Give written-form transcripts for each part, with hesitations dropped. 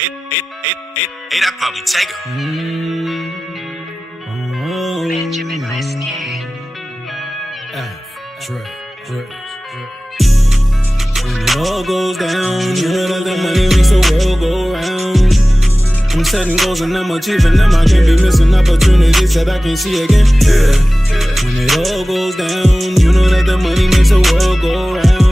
I'd probably take her. Benjamin Listening. When it all goes down, you know that the money makes the world go round. I'm setting goals and I'm achieving them. I can't be missing opportunities that I can see again. When it all goes down, you know that the money makes the world go round.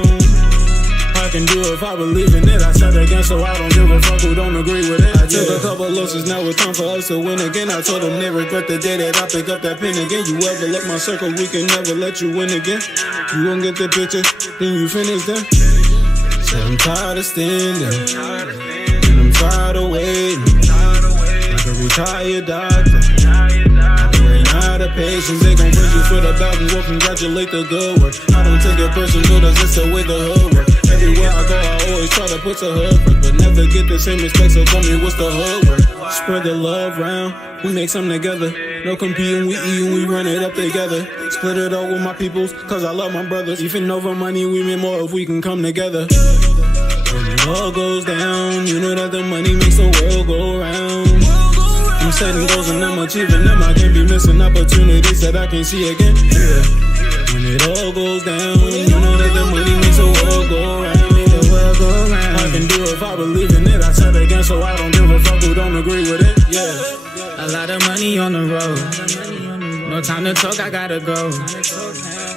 I can do it if I believe in it. I start again, so I don't give a fuck who don't agree with it. I took a couple losses, now it's time for us to win again. I told them never regret the day that I pick up that pen again. You ever left my circle, we can never let you win again. You gon' get the picture, then you finish them. Said I'm tired of standing, and I'm tired of waiting. Like a retired doctor, I ran out of patience. They gon' praise you for the bad and will congratulate the good work. I don't take it personal, that's just the way the hood work. Everywhere I go, I always try to put the hood first, but never get the same respect, so tell me what's the hood work. Spread the love round, we make something together. No competing, we eat and we run it up together. Split it all with my peoples, cause I love my brothers. Even over money, we mean more if we can come together. When it all goes down, you know that the money makes the world go round. I'm setting goals and I'm achieving them. I can't be missing opportunities that I can see again. When it all goes down, you know that the money makes the world go round. I can do it if I believe in it. I said again, so I don't give a fuck who don't agree with it. A lot of money on the road. No time to talk, I gotta go.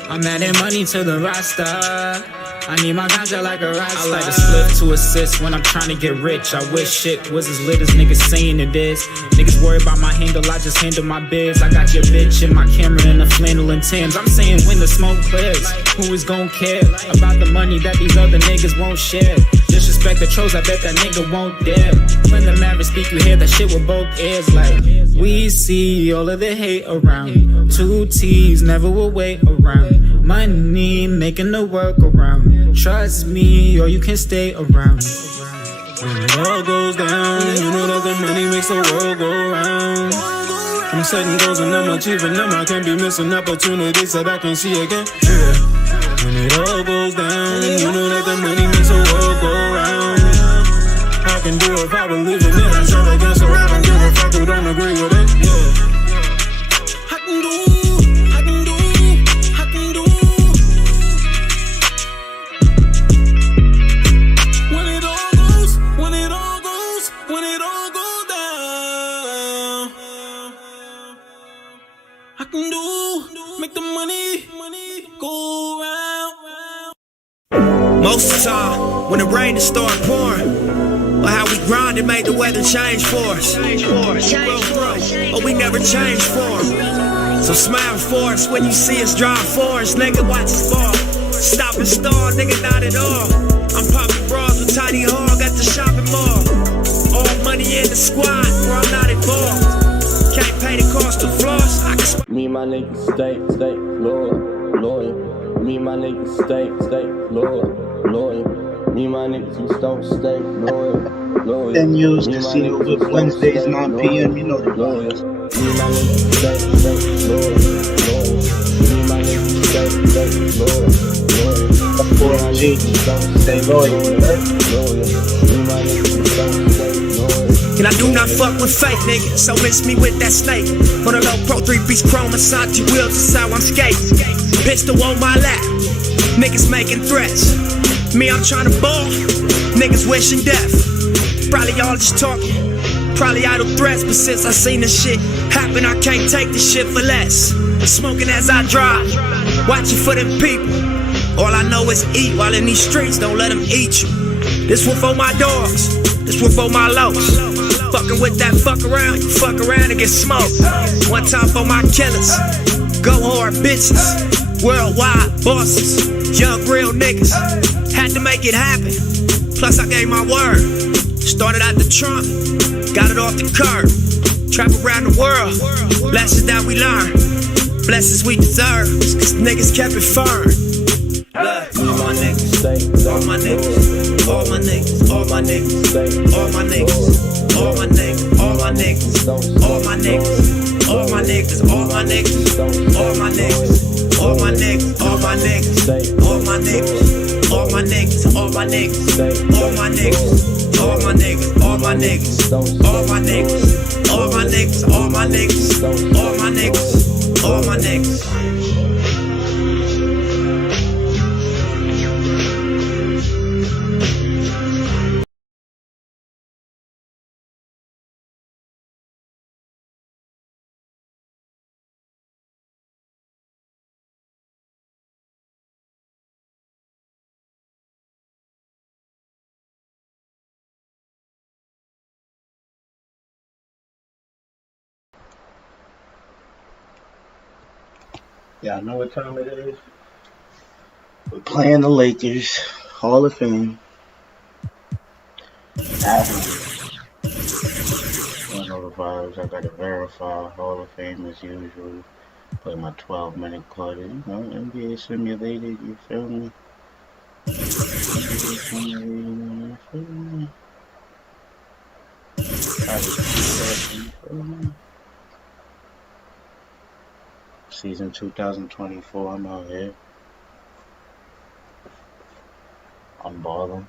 I'm adding money to the roster. I need my ganja like a rockstar. I like to split to assist when I'm trying to get rich. I wish shit was as lit as niggas saying it is. Niggas worry about my handle, I just handle my biz. I got your bitch and my camera and the flannel and Timbs. I'm saying when the smoke clears, who is gon' care about the money that these other niggas won't share? Disrespect the trolls, I bet that nigga won't dare. When the Mavericks speak, you hear that shit with both ears. Like, we see all of the hate around. 2 T's never will wait around. Money making the work around. Trust me, or you can stay around. When it all goes down, you know that the money makes the world go round. I'm setting goals and I'm achieving them. I can't be missing opportunities that I can see again. When it all goes down, you know that the money makes the world go round. I can do it if I believe in it. I said again, so I don't give a fuck who don't agree with it. I can do. I can do, make the money go round. Most of the time, when the rain is start pouring, but how we grind it made the weather change for us. But we never change for them. So smile for us when you see us drive for us. Nigga, watch us fall. Stop and stall, nigga, not at all. I'm popping bras with Tiny Hog at the shopping mall. All money in the squad, where I'm not involved. Can't pay the cost of floss. Me and my niggas stay loyal. Me and my niggas stay loyal. Me and my niggas we don't stay loyal. 10 years Casino with Wednesdays 9 p.m. You know the loyal. Me and my niggas stay loyal. Me and my niggas stay loyal. M4MG, stay loyal. Me and my niggas don't stay loyal. And I do not fuck with fake niggas, so miss me with that snake. On a low pro 3-piece chrome, Asante wheels is how I'm skating. Pistol on my lap, niggas making threats. Me, I'm trying to ball, niggas wishing death. Probably y'all just talking, probably idle threats. But since I seen this shit happen, I can't take this shit for less. Smoking as I drive, watching for them people. All I know is eat while in these streets, don't let them eat you. This one for my dogs, this one for my lows. Fucking with that fuck around, you fuck around and get smoked. One time for my killers, go hard bitches, worldwide bosses, young real niggas. Had to make it happen, plus I gave my word. Started out the trunk, got it off the curb. Trap around the world, blessings that we learn, blessings we deserve, cause niggas kept it firm. All my niggas, all my niggas, all my niggas, all my niggas, all my niggas, all my niggas, all my niggas, all my niggas, all my niggas, all my niggas, all my niggas, all my niggas, all my niggas, all my niggas, all my niggas, all my niggas, all my niggas, all my niggas, all my niggas, all my niggas, all my niggas, all my niggas, all my niggas, all my niggas, all my niggas. Y'all know what time it is? We're playing the Lakers, Hall of Fame. I know the vibes. I gotta verify Hall of Fame as usual. Play my 12-minute quarter. You know, NBA simulated. You feel me? Season 2024, I'm out here. I'm balling.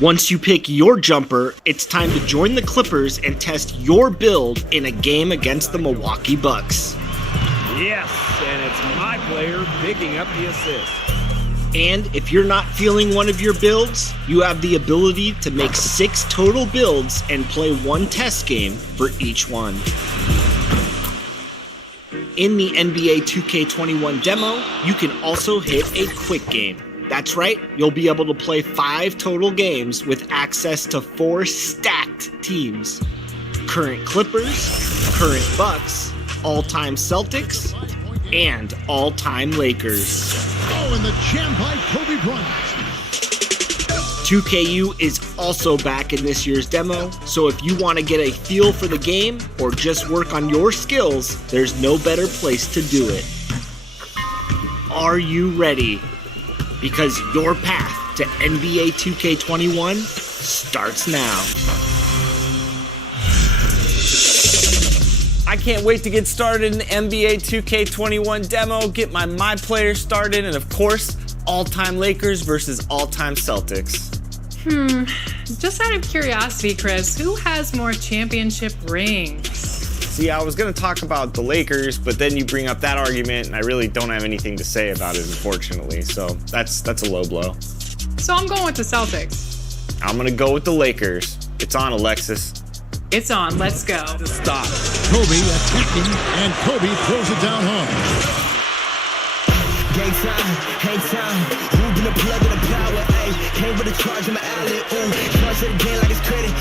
Once you pick your jumper, it's time to join the Clippers and test your build in a game against the Milwaukee Bucks. Yes, and it's my player picking up the assist. And if you're not feeling one of your builds, you have the ability to make 6 total builds and play 1 test game for each one. In the NBA 2K21 demo, you can also hit a quick game. That's right, you'll be able to play 5 total games with access to 4 stacked teams. Current Clippers, current Bucks, all-time Celtics, and all-time Lakers. Oh, and the jam by Kobe Bryant. 2KU is also back in this year's demo, so if you want to get a feel for the game or just work on your skills, there's no better place to do it. Are you ready? Because your path to NBA 2K21 starts now. I can't wait to get started in the NBA 2K21 demo, get my player started, and of course, all-time Lakers versus all-time Celtics. Just out of curiosity, Chris, who has more championship rings? See, I was gonna talk about the Lakers, but then you bring up that argument, and I really don't have anything to say about it, unfortunately. So that's a low blow. So I'm going with the Celtics. I'm gonna go with the Lakers. It's on, Alexis. It's on, let's go. Stop. Kobe attacking, and Kobe throws it down hard. Game time, hang time. Who been the plug of the power? Ayy, came with a charge in my alley. Ooh, charge it again like it's credit.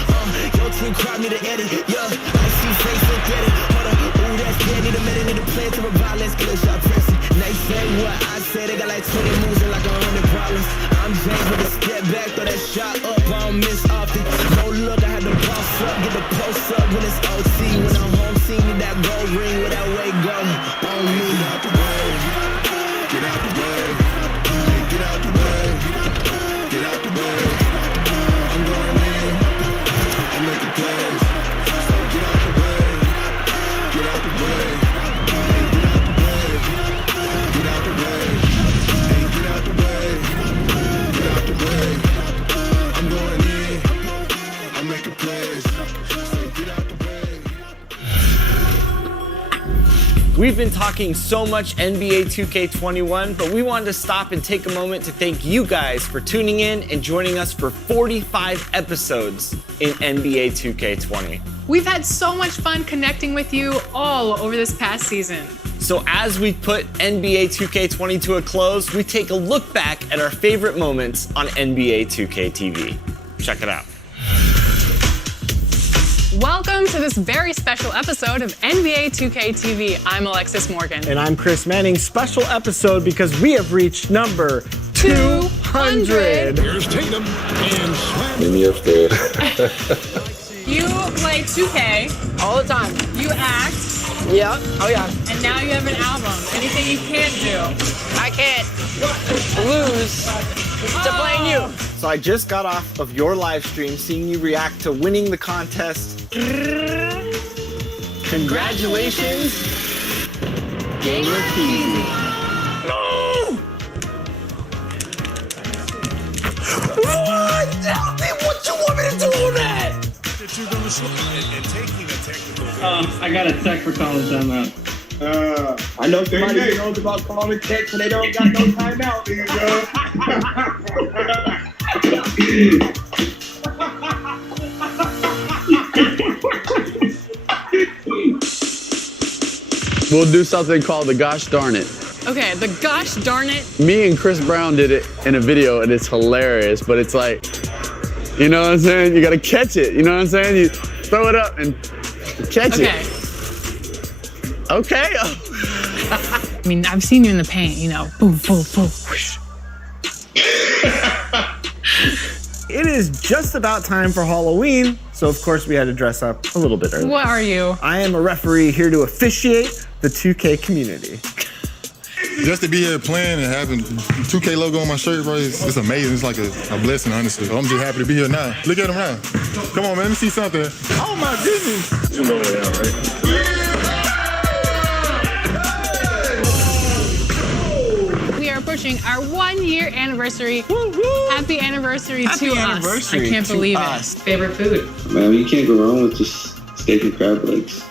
Your team crowd me to edit. Yeah, I see face and get it. Hold up, ooh, that's dead. Need a minute, need a plan to revive. Let's get a shot pressing. They say what I say. They got like 20 moves and like 100 problems. I'm James with a step back, throw that shot up. I don't miss often. No look, I had to boss up, get the post up when it's OT. When I'm home, see me that gold ring with that way go on me. Get out the way. Get out the way. Get out the way. Get out the way. I'm going in. I'm making plays. So get out the way. Get out the way. Get out the way. Get out the way. Hey, get out the way. Get out the way. I'm going in. I'm making plays. So get out the way. We've been talking so much NBA 2K21, but we wanted to stop and take a moment to thank you guys for tuning in and joining us for 45 episodes in NBA 2K20. We've had so much fun connecting with you all over this past season. So as we put NBA 2K20 to a close, we take a look back at our favorite moments on NBA 2K TV. Check it out. Welcome to this very special episode of NBA 2K TV. I'm Alexis Morgan. And I'm Chris Manning. Special episode because we have reached number 200. Here's Tatum and Slam. Meet me upstairs. You play 2K all the time. You act. Yeah. Oh, yeah. And now you have an album. Anything you can't do? I can't lose to playing you. So I just got off of your live stream seeing you react to winning the contest. Congratulations, Gamer TV. on! Tell me what you want me to do on that! That you're gonna show and taking a technical. I got a tech for calling timeout. I know somebody knows about calling text and they don't got no timeout. We'll do something called the gosh darn it. Okay, the gosh darn it. Me and Chris Brown did it in a video and it's hilarious, but it's like, you know what I'm saying? You gotta catch it, you know what I'm saying? You throw it up and catch it. Okay. I mean, I've seen you in the paint, you know, boom, boom, boom, whoosh. It is just about time for Halloween, so of course we had to dress up a little bit early. What are you? I am a referee here to officiate the 2K community. Just to be here playing and having 2K logo on my shirt, bro, it's amazing. It's like a blessing, honestly. I'm just happy to be here now. Look at him now. Come on, man, let me see something. Oh my goodness. You know where they are, right? We are approaching our 1-year anniversary. Woo-hoo. Happy anniversary to us. I can't believe it. Favorite food? Man, you can't go wrong with just steak and crab legs.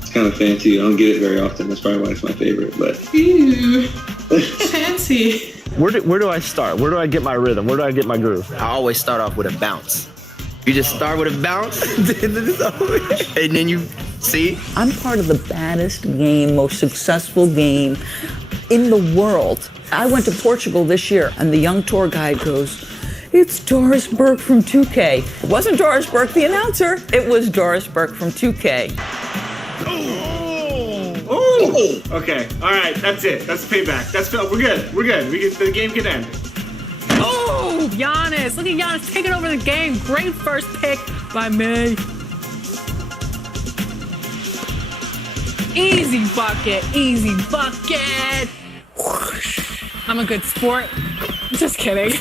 It's kind of fancy. I don't get it very often. That's probably why it's my favorite. But ew, fancy. Where do I start? Where do I get my rhythm? Where do I get my groove? I always start off with a bounce. You just start with a bounce, and then you see. I'm part of the baddest game, most successful game in the world. I went to Portugal this year, and the young tour guide goes, "It's Doris Burke from 2K." It wasn't Doris Burke, the announcer. It was Doris Burke from 2K. Oh! Okay, all right, that's it. That's payback. We're good. We're good. The game can end. Oh, Giannis. Look at Giannis taking over the game. Great first pick by me. Easy bucket, easy bucket. I'm a good sport. Just kidding.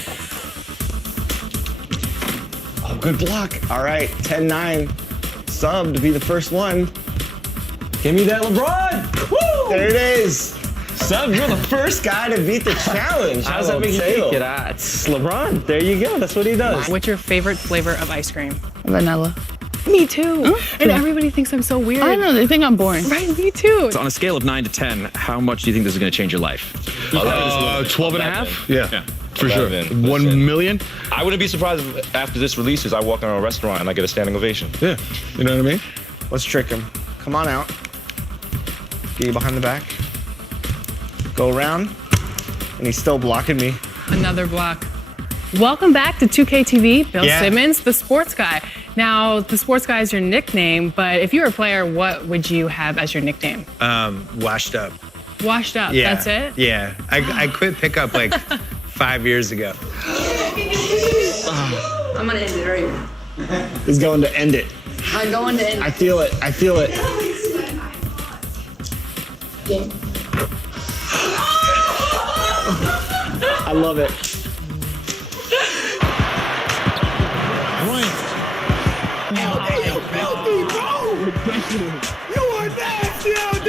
Oh, good block. All right, 10-9. Sub to be the first one. Give me that LeBron. Woo! There it is. Sub, you're the first guy to beat the challenge. How's that make you feel? It's LeBron. There you go. That's what he does. What's your favorite flavor of ice cream? Vanilla. Me too. And everybody thinks I'm so weird. I know, they think I'm boring. Right, me too. So on a scale of 9 to 10, how much do you think this is going to change your life? 12 and a half? Yeah. For sure. 1 million? I wouldn't be surprised if after this releases, I walk into a restaurant and I get a standing ovation. Yeah. You know what I mean? Let's trick him. Come on out. Get you behind the back. Go around. And he's still blocking me. Another block. Welcome back to 2K TV. Bill Simmons, the sports guy. Now, the sports guy is your nickname, but if you were a player, what would you have as your nickname? Washed up. Washed up, Yeah. that's it? Yeah. I quit pickup like 5 years ago. I'm gonna end it right now. He's going to end it. I'm going to end it. I feel it. I feel it. I love it. You are nasty, LD.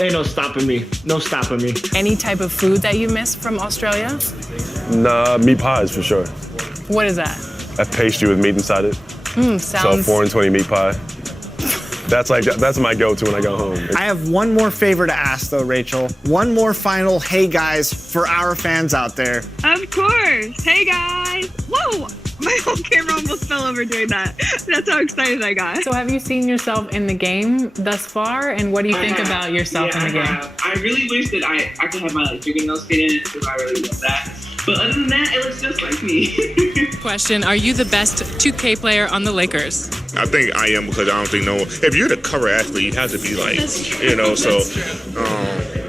Ain't no stopping me. No stopping me. Any type of food that you miss from Australia? Nah, meat pies for sure. What is that? A pastry with meat inside it. So Sounds... 4 and 20 meat pie. That's my go-to when I go home. I have one more favor to ask though, Rachel. One more final hey guys for our fans out there. Of course. Hey guys. Whoa. My whole camera almost fell over doing that. That's how excited I got. So have you seen yourself in the game thus far? And what do you think about yourself in the game? I really wish that I could have my fingernails fit in it because I really love that. But other than that, it looks just like me. Question, are you the best 2K player on the Lakers? I think I am because I don't think if you're the cover athlete, you have to be like, you know, so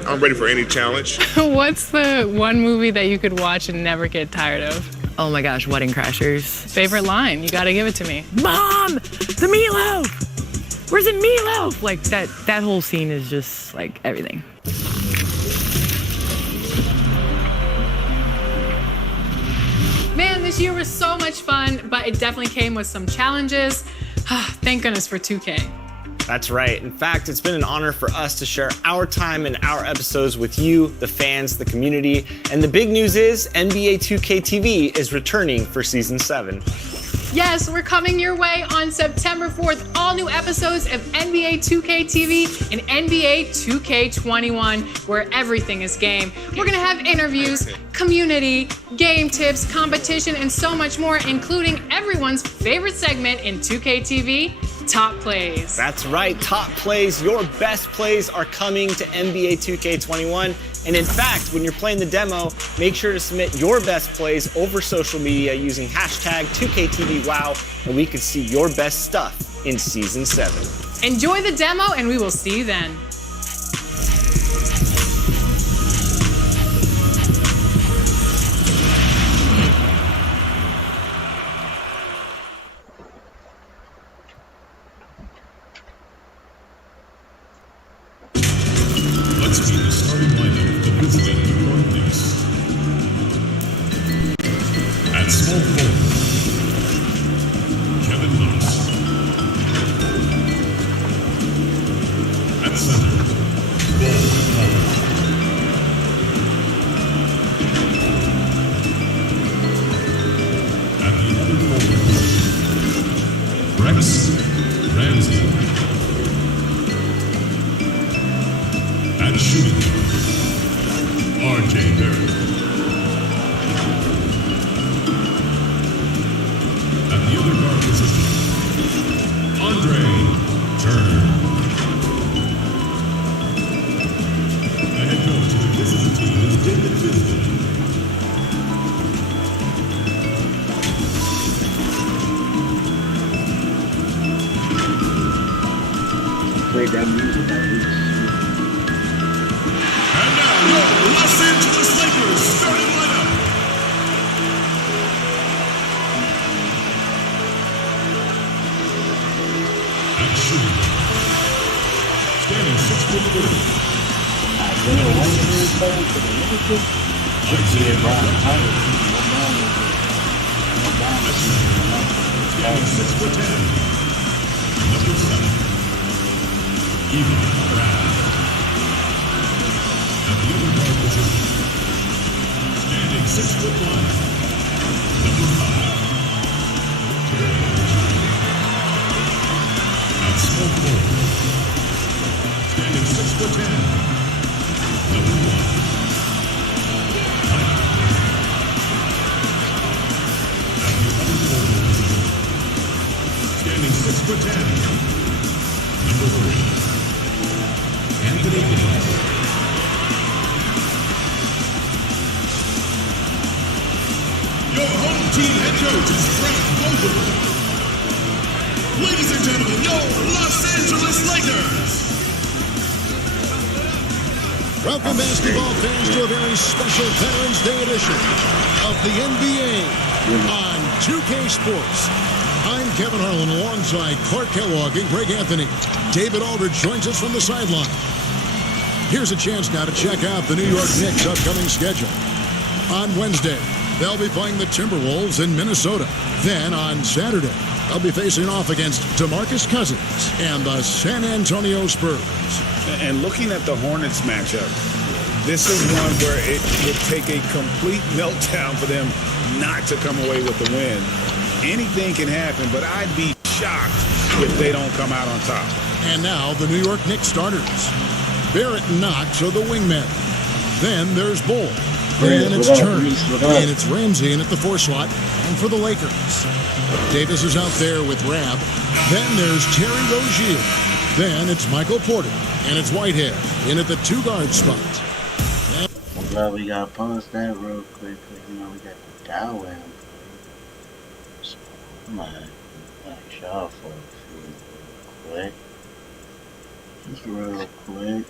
I'm ready for any challenge. What's the one movie that you could watch and never get tired of? Oh my gosh, Wedding Crashers. Favorite line? You gotta give it to me. Mom, the meatloaf! Where's the meatloaf? Like that whole scene is just like everything. Man, this year was so much fun, but it definitely came with some challenges. Thank goodness for 2K. That's right. In fact, it's been an honor for us to share our time and our episodes with you, the fans, the community. And the big news is NBA 2K TV is returning for Season 7. Yes, we're coming your way on September 4th. All new episodes of NBA 2K TV and NBA 2K21, where everything is game. We're gonna have interviews, community, game tips, competition, and so much more, including everyone's favorite segment in 2K TV, Top Plays. That's right, Top Plays, your best plays are coming to NBA 2K21. And in fact, when you're playing the demo, make sure to submit your best plays over social media using hashtag 2KTVWow, and we can see your best stuff in Season 7. Enjoy the demo, and we will see you then. Let's meet the starting lineup of the visiting New York Knicks. At small forward, Kevin Knox. At center, Ball Howard. At the other forward, Rex Ramsey. At shooting guard, R.J. Barrett. At the other guard position, Andre Turner. The head coach of the visiting team is David Fisdale. Play that music at least. And now, your Los Angeles Lakers starting lineup. At shooting, standing 6'3". Isaiah Brown. Standing 6'10". Number 7, Ivan Brad. At the other guard position, standing 6'1", number 5, Terry Rozier. At small forward, standing 6'10", number 1, Mike Perry. At the other forward position, standing 6'10", number 3, Anthony Davis. Your home team head coach is Frank Vogel. Ladies and gentlemen, your Los Angeles Lakers. Welcome, basketball fans, to a very special Veterans Day edition of the NBA on 2K Sports. I'm Kevin Harlan alongside Clark Kellogg and Greg Anthony. David Aldridge joins us from the sideline. Here's a chance now to check out the New York Knicks' upcoming schedule. On Wednesday, they'll be playing the Timberwolves in Minnesota. Then on Saturday, they'll be facing off against DeMarcus Cousins and the San Antonio Spurs. And looking at the Hornets matchup, this is one where it would take a complete meltdown for them not to come away with the win. Anything can happen, but I'd be shocked if they don't come out on top. And now the New York Knicks starters. Barrett and Knox are the wingmen. Then there's Ball. And it's Turner. And it's Ramsey in at the 4 slot. And for the Lakers, Davis is out there with Rab. Then there's Terry Rozier. Then it's Michael Porter. And it's Whitehead in at the 2 guard spot. I'm glad we got past that real quick, because, you know, we got the Dow in. So, I might y'all for a few real quick. Just real quick.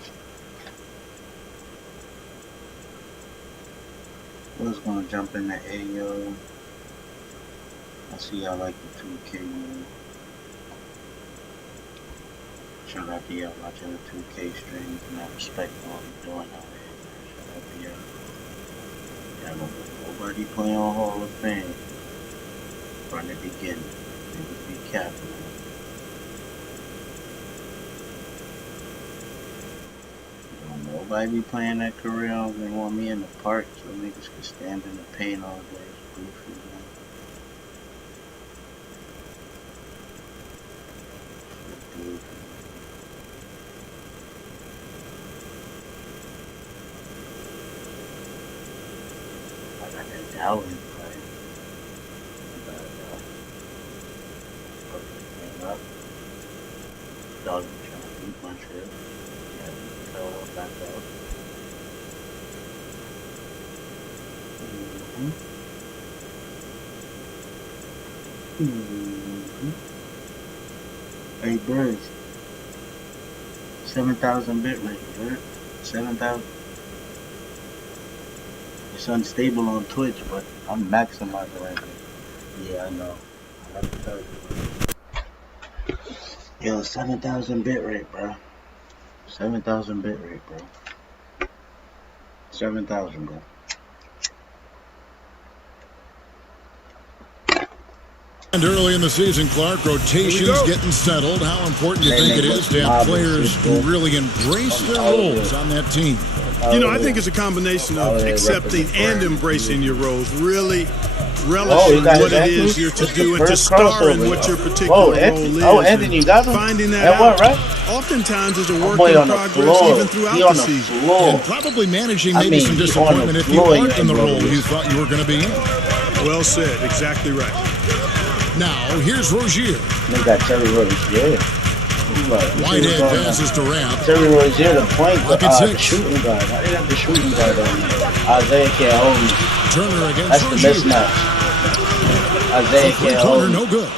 I was gonna jump in the AO. I see y'all like the 2K one. Shout out to y'all watching the 2K streams, and I respect what we're doing out here. Shout out to y'all. Yeah, nobody playing on Hall of Fame from the beginning. Niggas be capping. Nobody be playing that career. They want me in the park so niggas can stand in the paint all day. It's goofy, man. It's goofy. I got that Dowling play. Fuck this thing up. Dog be trying to beat my shit. Yeah, throw it back out. Hey, Bruce. 7,000 bit rate, right? 7,000. It's unstable on Twitch, but I'm maximizing right now. Yeah, I know. I have to tell you. Yo, 7,000 bit rate, bro. 7,000 bit rate, bro. 7,000, bro. And early in the season, Clark, rotations getting settled. How important do you think it is to have players who really embrace their roles on that team? You know, I think it's a combination of accepting and embracing your roles. Really relishing what it is you're to do and to star in what your particular role is. Oh, Anthony, you got him? Finding that out. Right? Oftentimes is a work in progress even throughout the season. And probably managing maybe some disappointment if you aren't in the role you thought you were going to be in. Well said. Exactly right. Now, here's Rozier. They got Terry Rozier. Whitehead passes to Rapp. Terry Rozier, the point guard, shooting guard. I didn't have the shooting guard on me. Isaiah can't hold me. Turner against That's the mismatch. Isaiah can't hold me. No good.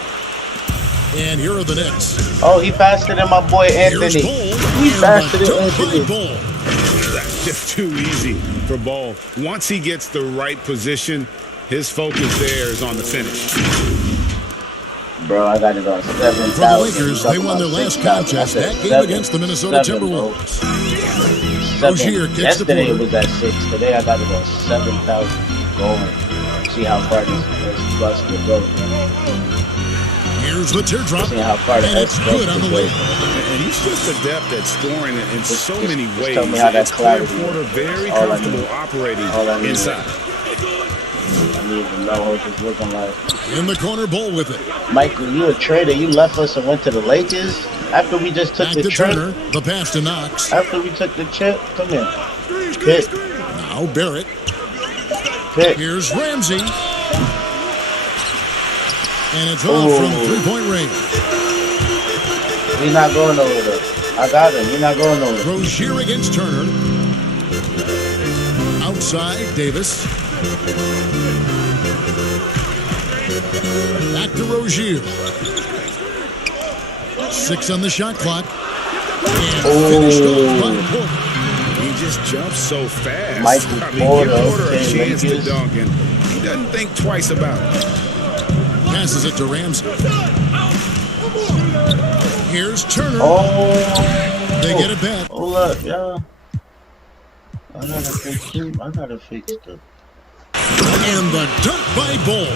And here are the Knicks. Oh, he faster than my boy Anthony. He faster than Anthony. That's just too easy for Ball. Once he gets the right position, his focus there is on the finish. Bro, I got it on 7,000. For the Lakers, they won their last contest that game against the Minnesota Timberwolves. Rozier kicks the Yesterday it was at 6. Today I got it on 7,000. Going. See how far this plus will go. Here's the teardrop. See how far the and it's good on the way. And he's just adept at scoring in so many ways. Tell me how that's Clay Porter very comfortable operating inside. I need to know what it's looking like. In the corner, Bull with it. Michael, you a traitor. You left us and went to the Lakers after we just took the trip. Turner, the pass to Knox. After we took the chip, come here. Pick. Now Barrett. Pick. Here's Ramsey. And it's off from 3-point range. He's not going over there. I got him. He's not going over there. Rozier against Turner. Outside, Davis. Back to Rozier. 6 on the shot clock. And finished off by Porter. He just jumps so fast. Michael Porter, give Porter a chance to dunk, and he doesn't think twice about it. Passes it to Ramsey. Here's Turner. Oh. They get it back. Hold up, y'all. I gotta fix the. And the dunk by Bull.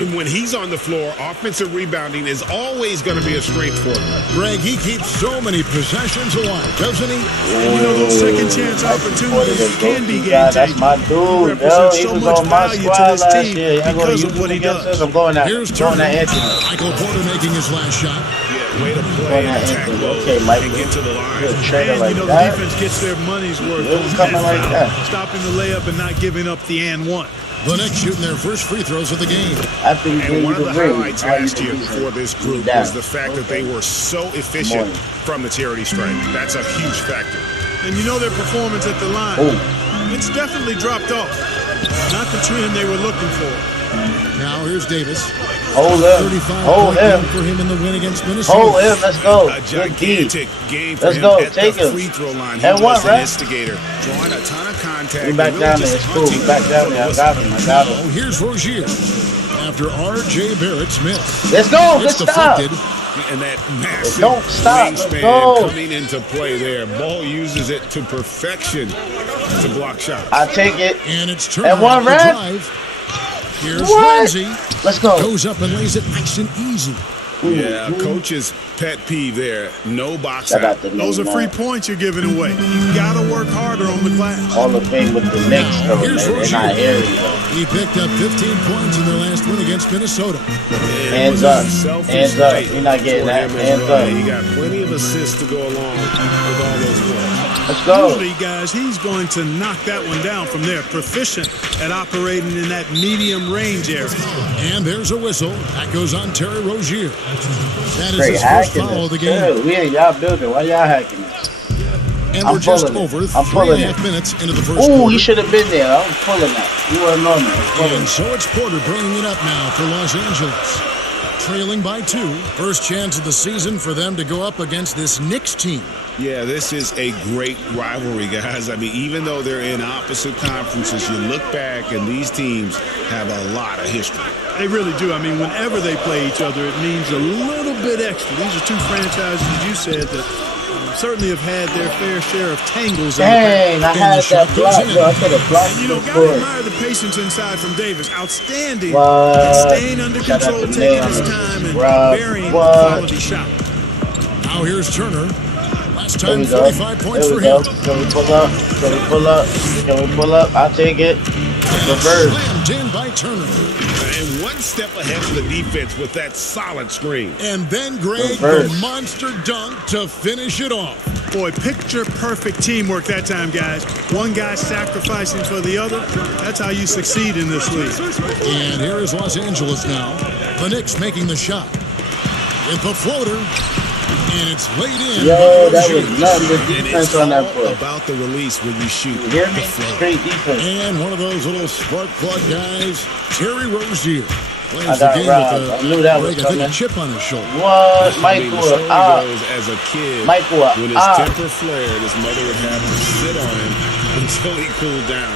And when he's on the floor, offensive rebounding is always going to be a strength for him. Greg, he keeps so many possessions alive, doesn't he? And you know, those second chance opportunities can be game That's my dude, yo. He was on my squad last year. Because of what he does. I'm going at Anthony. Michael Porter making his last shot. Yeah, way to play and attack low and get to the line. And, like you know, that. the defense gets their money's worth. It was coming like that. Stopping the layup and not giving up the and one. The Knicks shooting their first free throws of the game. And one of the highlights last year for this group was the fact that they were so efficient from the charity stripe. That's a huge factor. And you know their performance at the line. It's definitely dropped off. Not the trend they were looking for. Now here's Davis. Hold him. 35 Hold him. For him in the win against Minnesota. Hold him. Let's go. A gigantic game for Let's him go. at Take the him. free throw line. He And was one, an right? instigator, drawing a ton of contact. We back and down really there. just It's cool. We hunting back down there. I got him. I got him. Oh, here's Rozier. After R.J. Barrett's miss. Let's go. Let's It's deflected. And that massive Don't stop. Let's wingspan go. coming into play there. Ball uses it to perfection to block shots. I take it. And it's Turner And one off the red. drive. Here's What? Ramsey. Let's go. Goes up and lays it nice and easy. Yeah, coach's pet peeve there. No box out. Those are free points you're giving away. You gotta work harder on the glass. Hall of Fame with the Knicks, though. They're not here. He picked up 15 points in their last win against Minnesota. Hands up. Hands up. You're not getting that. Hands up. He got plenty of assists to go along with all those points. Let's go. Usually, guys, he's going to knock that one down from there. Proficient at operating in that medium range area. And there's a whistle. That goes on Terry Rozier. That is Straight his first hacking foul of the this. game. Dude, we in y'all building. Why y'all hacking this? And I'm we're just pulling over it. I'm pulling 3.5 it. minutes into the first Ooh, quarter. he should have been there. I'm pulling that. You weren't on me. And so it's Porter bringing it up now for Los Angeles. Trailing by 2. First chance of the season for them to go up against this Knicks team. Yeah, this is a great rivalry, guys. I mean, even though they're in opposite conferences, you look back and these teams have a lot of history. They really do. I mean, whenever they play each other, it means a little bit extra. These are two franchises, as you said, that certainly have had their fair share of tangles. Dang, I had that block, bro. I could have blocked you know, the gotta admire the patience inside from Davis. Outstanding. What? And staying under control, taking his time, and burying the quality shot. Now here's Turner. Last There time, we go. 45 points There for we go. him. Can we pull up? Can we pull up? Can we pull up? I'll take it. Reverse. Slammed in by Turner. And one step ahead of the defense with that solid screen. And then Greg, Reverse. the monster dunk to finish it off. Boy, picture-perfect teamwork that time, guys. One guy sacrificing for the other. That's how you succeed in this league. And here is Los Angeles now. The Knicks making the shot. With the floater. And it's laid in. Yo, that was nothing. The defense on that play. About the release when you shoot. You hear me? Straight defense. And one of those little spark plug guys, Terry Rozier. Plays I the got game robbed. with I knew that was I think a coming. chip on his shoulder. What? I mean, Michael the story up. goes, as a kid, Michael when his up. temper flared, his mother would have to sit on him until he cooled down.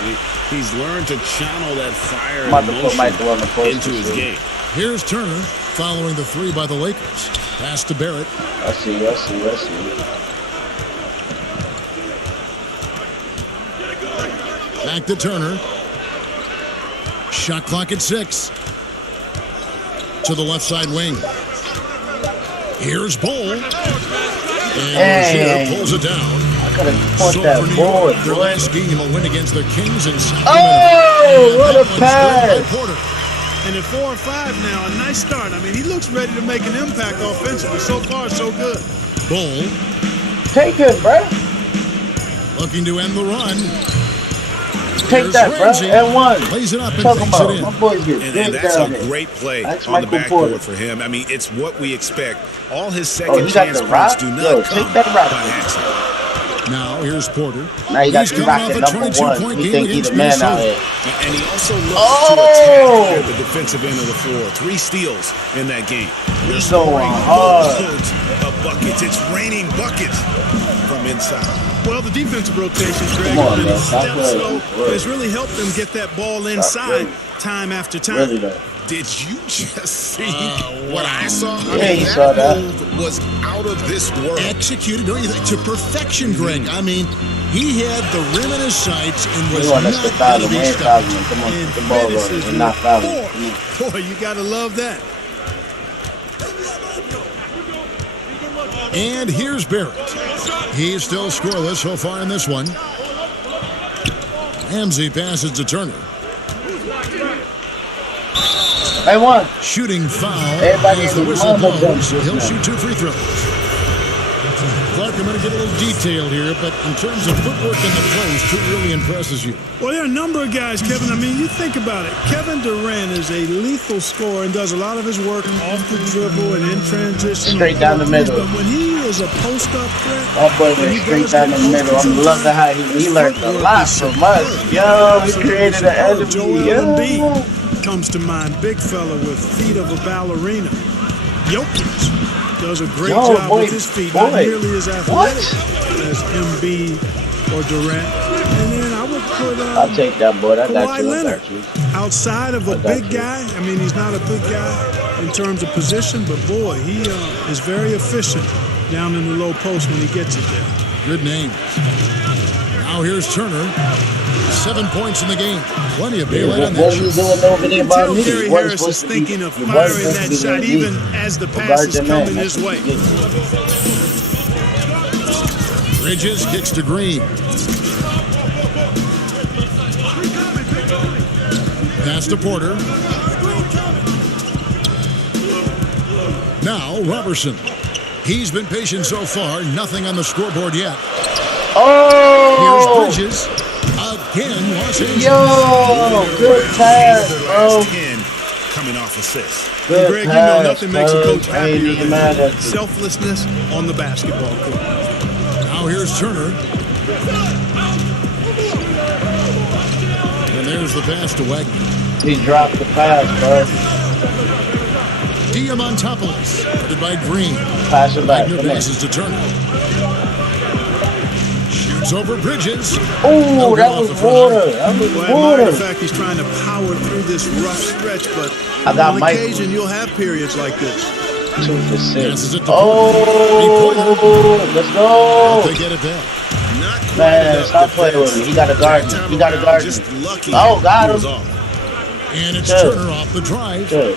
He's learned to channel that fire I'm about and to put Michael on the emotion poster, into his too. game. Here's Turner following the 3 by the Lakers. Pass to Barrett. I see. Back to Turner. Shot clock at 6. To the left side wing. Here's Bull. And Rozier pulls it down. I could have put So that for New board, York, their boy. last game will win against the Kings in Sacramento. Oh, And what that a one's scored by pass. Porter. And at 4 or 5 now, a nice start. I mean, he looks ready to make an impact offensively. So far, so good. Bull Take it, bro. looking to end the run. Take Here's that, bro. Ramsey. And one. Plays it up and Talking thinks about it in. my boys get And big that's down a there. great play That's on the Michael backboard Porter. for him. I mean, it's what we expect. All his Oh, second you got chance the points rock? do not Yo, come take that rock. by accident. Now here's Porter. Now you got He's the coming rock off at a number 22-point one. You game think he's against the man out Minnesota. here. And he also looks Oh! to attack at the defensive end of the floor. 3 steals in that game. They're He's going scoring hard. loads of buckets. It's raining buckets from inside. Well, the defensive rotation, Greg, Come on, has been man. a Stop step playing. slow, but it's really helped them get that ball inside time after time. Really though. Did you just see what I saw? I Yeah, mean, you saw that. move was out of this world. Executed, don't you think, to perfection, Greg. I mean, he had the rim in his sights and was We want us not to foul going him. to We be ain't stopped. fouling him. Come on, And the ball finishes rolling. We're with not fouling him. 4. Boy, you got to love that. And here's Barrett. He's still scoreless so far in this one. Ramsey passes to Turner. Hey, one. Shooting foul. Everybody As in the the whistle mama blows, jump he'll just shoot 2 free throws. Clark, I'm going to get a little detailed here, but in terms of footwork in the post, who really impresses you? Well, there are a number of guys, Kevin. I mean, you think about it. Kevin Durant is a lethal scorer and does a lot of his work off the dribble and in transition. Straight down the middle. But when he is a post-up threat, That boy when he went straight does down get the middle. posted I'm loving how he learned a lot from us. Yo, we created an enemy. Joel Yo. Embiid comes to mind. Big fella with feet of a ballerina. Jokic does a great job boy, with his feet. Not boy. nearly as athletic as Embiid or Durant. And then I would put I'll take that, boy. I got Kawhi you. I Leonard. got you. Outside of a big guy, I mean, he's not a big guy in terms of position, but boy, he is very efficient down in the low post when he gets it there. Good name. Now here's Turner. 7 points in the game. Plenty of daylight on that What are you doing over there by me? Gary Harris is thinking of firing that shot even as the pass is coming his way. Bridges kicks to Green. Pass to Porter. Now Robertson. He's been patient so far. Nothing on the scoreboard yet. Oh! Here's Bridges. Again, Los Angeles. Yo, good pass, bro. Coming off assist. Good Greg, pass, you know nothing makes a coach I ain't happier even mad than at you. selflessness on the basketball court. Now here's Turner. And there's the pass to Wagner. He dropped the pass, bro. Diamantopoulos, headed by Green. Pass it back. Wagner passes to Turner. Shoots over Bridges. Oh, that was water. That was Well, I admire water. the fact he's trying to power through this rough stretch, but I got on Mike. occasion you'll have periods like this. 2 for 6. Passes it to Oh, let's go. They get it back. Man, stop playing with me. He got a guard me. He got a guard me. Oh, got him. And it's Good. Turner off the drive. Good.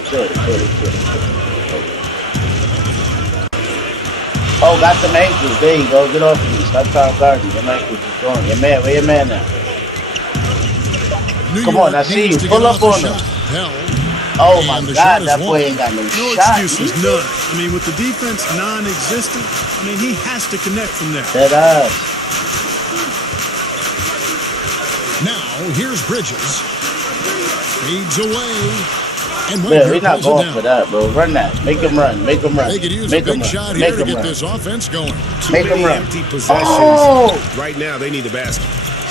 Oh, got some ankles. There you go. Get off of me. Stop trying to guard me. Your ankles is going. Your man, where your man now? Come on, I see you. Pull up on him. Oh my God, that boy ain't got no No shot. excuses, none. I mean, with the defense non-existent, I mean, he has to connect from there. That ass. Now, here's Bridges. Fades away. And Man, Wagner we're not pulls it going down. for that, bro. Run that. Make him run. Make him run. They could use Make a him big run. shot Make here to him get run. this offense going. Make him run. Empty possessions. Oh! Right now, they need the basket.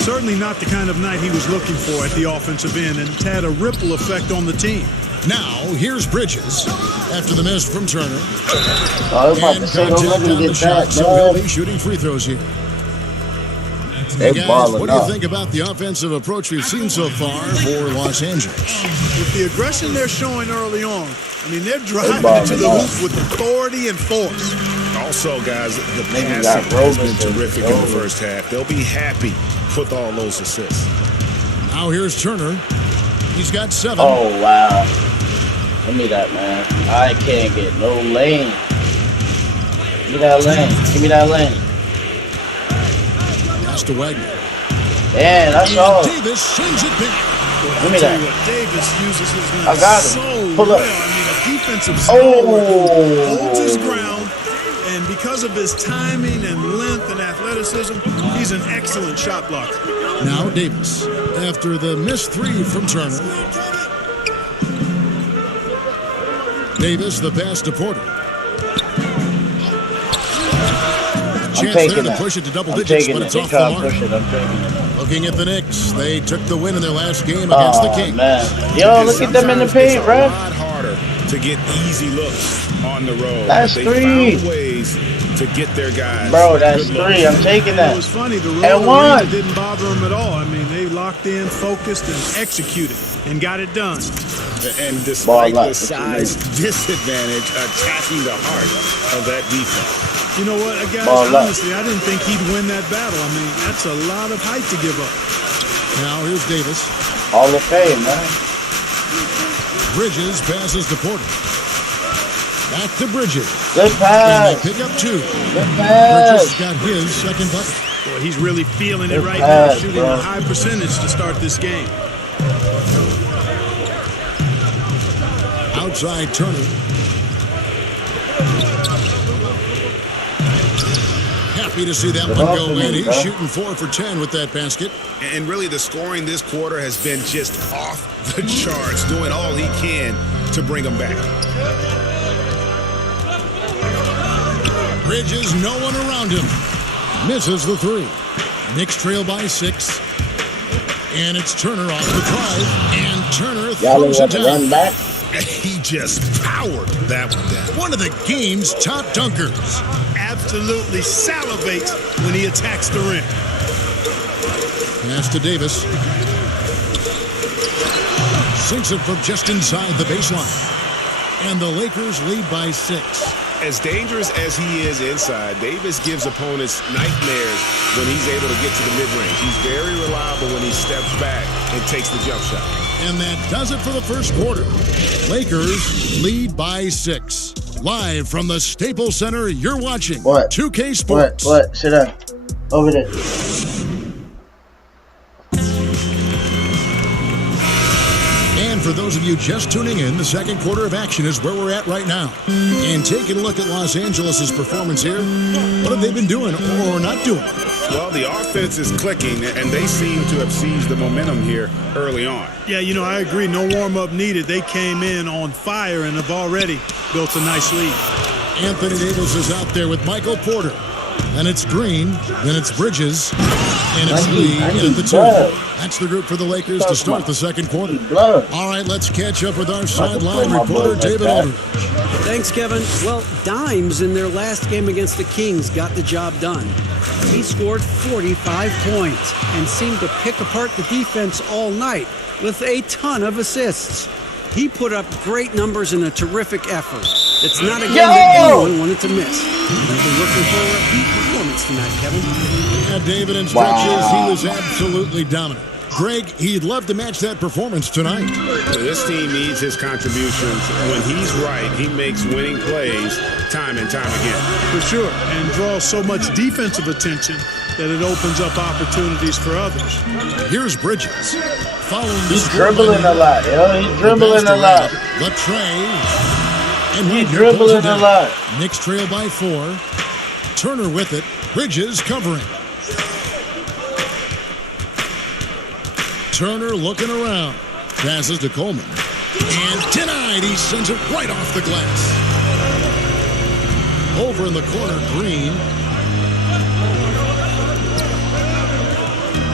Certainly not the kind of night he was looking for at the offensive end, and it's had a ripple effect on the team. Now, here's Bridges. After the miss from Turner. I was about to say, don't let contact him on the get shot, that, so he'll man. be shooting free throws here. They Guys, balling what do you up. think about the offensive approach we've seen so far for Los Angeles? With the aggression they're showing early on, I mean, they're driving balling into the up. hoop with authority and force. Also, guys, the Nigga passing got has been Robertson. terrific in the first half. They'll be happy with all those assists. Now here's Turner. He's got 7. Oh, wow. Give me that, man. I can't get no lane. Give me that lane. Give me that lane. Pass to Wagner. Yeah, that's all. Davis sends it back. Give me that. Davis uses his I got him. so Pull up. well. I mean, a defensive Oh. stalwart holds his ground, and because of his timing and length and athleticism, he's an excellent shot blocker. Now Davis. After the missed 3 from Turner. Davis, the pass to Porter. Chance there taking to that. push it to double I'm digits, taking but it. it's They off the try to mark. push it. I'm taking it. Looking at the Knicks, they took the win in their last game against the Oh, Kings. man. Yo, look at them in the paint, It's a bro. lot harder to get easy looks on the road. That's they 3. found ways to get their guys. Bro, that's good 3. looks. I'm taking It that. was funny, the road And one. arena didn't bother them at all. I mean, they locked in, focused, and executed, and got it done. And despite Ball up. the size disadvantage, attacking the heart of that defense. You know what, guys, Ball up. honestly, I didn't think he'd win that battle. I mean, that's a lot of height to give up. Now here's Davis. Hall of Fame, man. Bridges passes to Porter. Back to Bridges. Good And pass. they pick up 2. Good pass. Bridges got his second bucket. Boy, he's really feeling it Good right pass, now, shooting bro. a high percentage to start this game. Outside Turner. Happy to see that one go in. He's shooting 4 for 10 with that basket. And really, the scoring this quarter has been just off the charts, doing all he can to bring them back. Bridges, no one around him. Misses the 3. Knicks trail by 6. And it's Turner off the drive. And Turner Y'all throws it want to run down. back? He just powered that one down. One of the game's top dunkers. Absolutely salivates when he attacks the rim. Pass to Davis. Sinks it from just inside the baseline. And the Lakers lead by 6. As dangerous as he is inside, Davis gives opponents nightmares when he's able to get to the mid-range. He's very reliable when he steps back and takes the jump shot. And that does it for the first quarter. Lakers lead by 6. Live from the Staples Center, you're watching 2K Sports. What? Sit up. Over there. And for those of you just tuning in, the second quarter of action is where we're at right now. And taking a look at Los Angeles' performance here, what have they been doing or not doing? Well, the offense is clicking, and they seem to have seized the momentum here early on. Yeah, I agree. No warm-up needed. They came in on fire and have already built a nice lead. Anthony Davis is out there with Michael Porter. Then it's Green, then it's Bridges, and it's Lee at the 2. That's the group for the Lakers to start the second quarter. All right, let's catch up with our sideline reporter, David Aldridge. Thanks, Kevin. Well, Dimes in their last game against the Kings got the job done. He scored 45 points and seemed to pick apart the defense all night with a ton of assists. He put up great numbers in a terrific effort. It's not a game that anyone wanted to miss. We'll be looking for a repeat performance tonight, Kevin. Yeah, David and stretches, he was absolutely dominant. Greg, he'd love to match that performance tonight. This team needs his contributions. When he's right, he makes winning plays time and time again. For sure, and draws so much defensive attention that it opens up opportunities for others. Here's Bridges. He's dribbling a lot, He's dribbling a lot. The tray. And he's dribbling a lot. Knicks trail by 4. Turner with it. Bridges covering. Turner looking around. Passes to Coleman. And denied. He sends it right off the glass. Over in the corner, Green.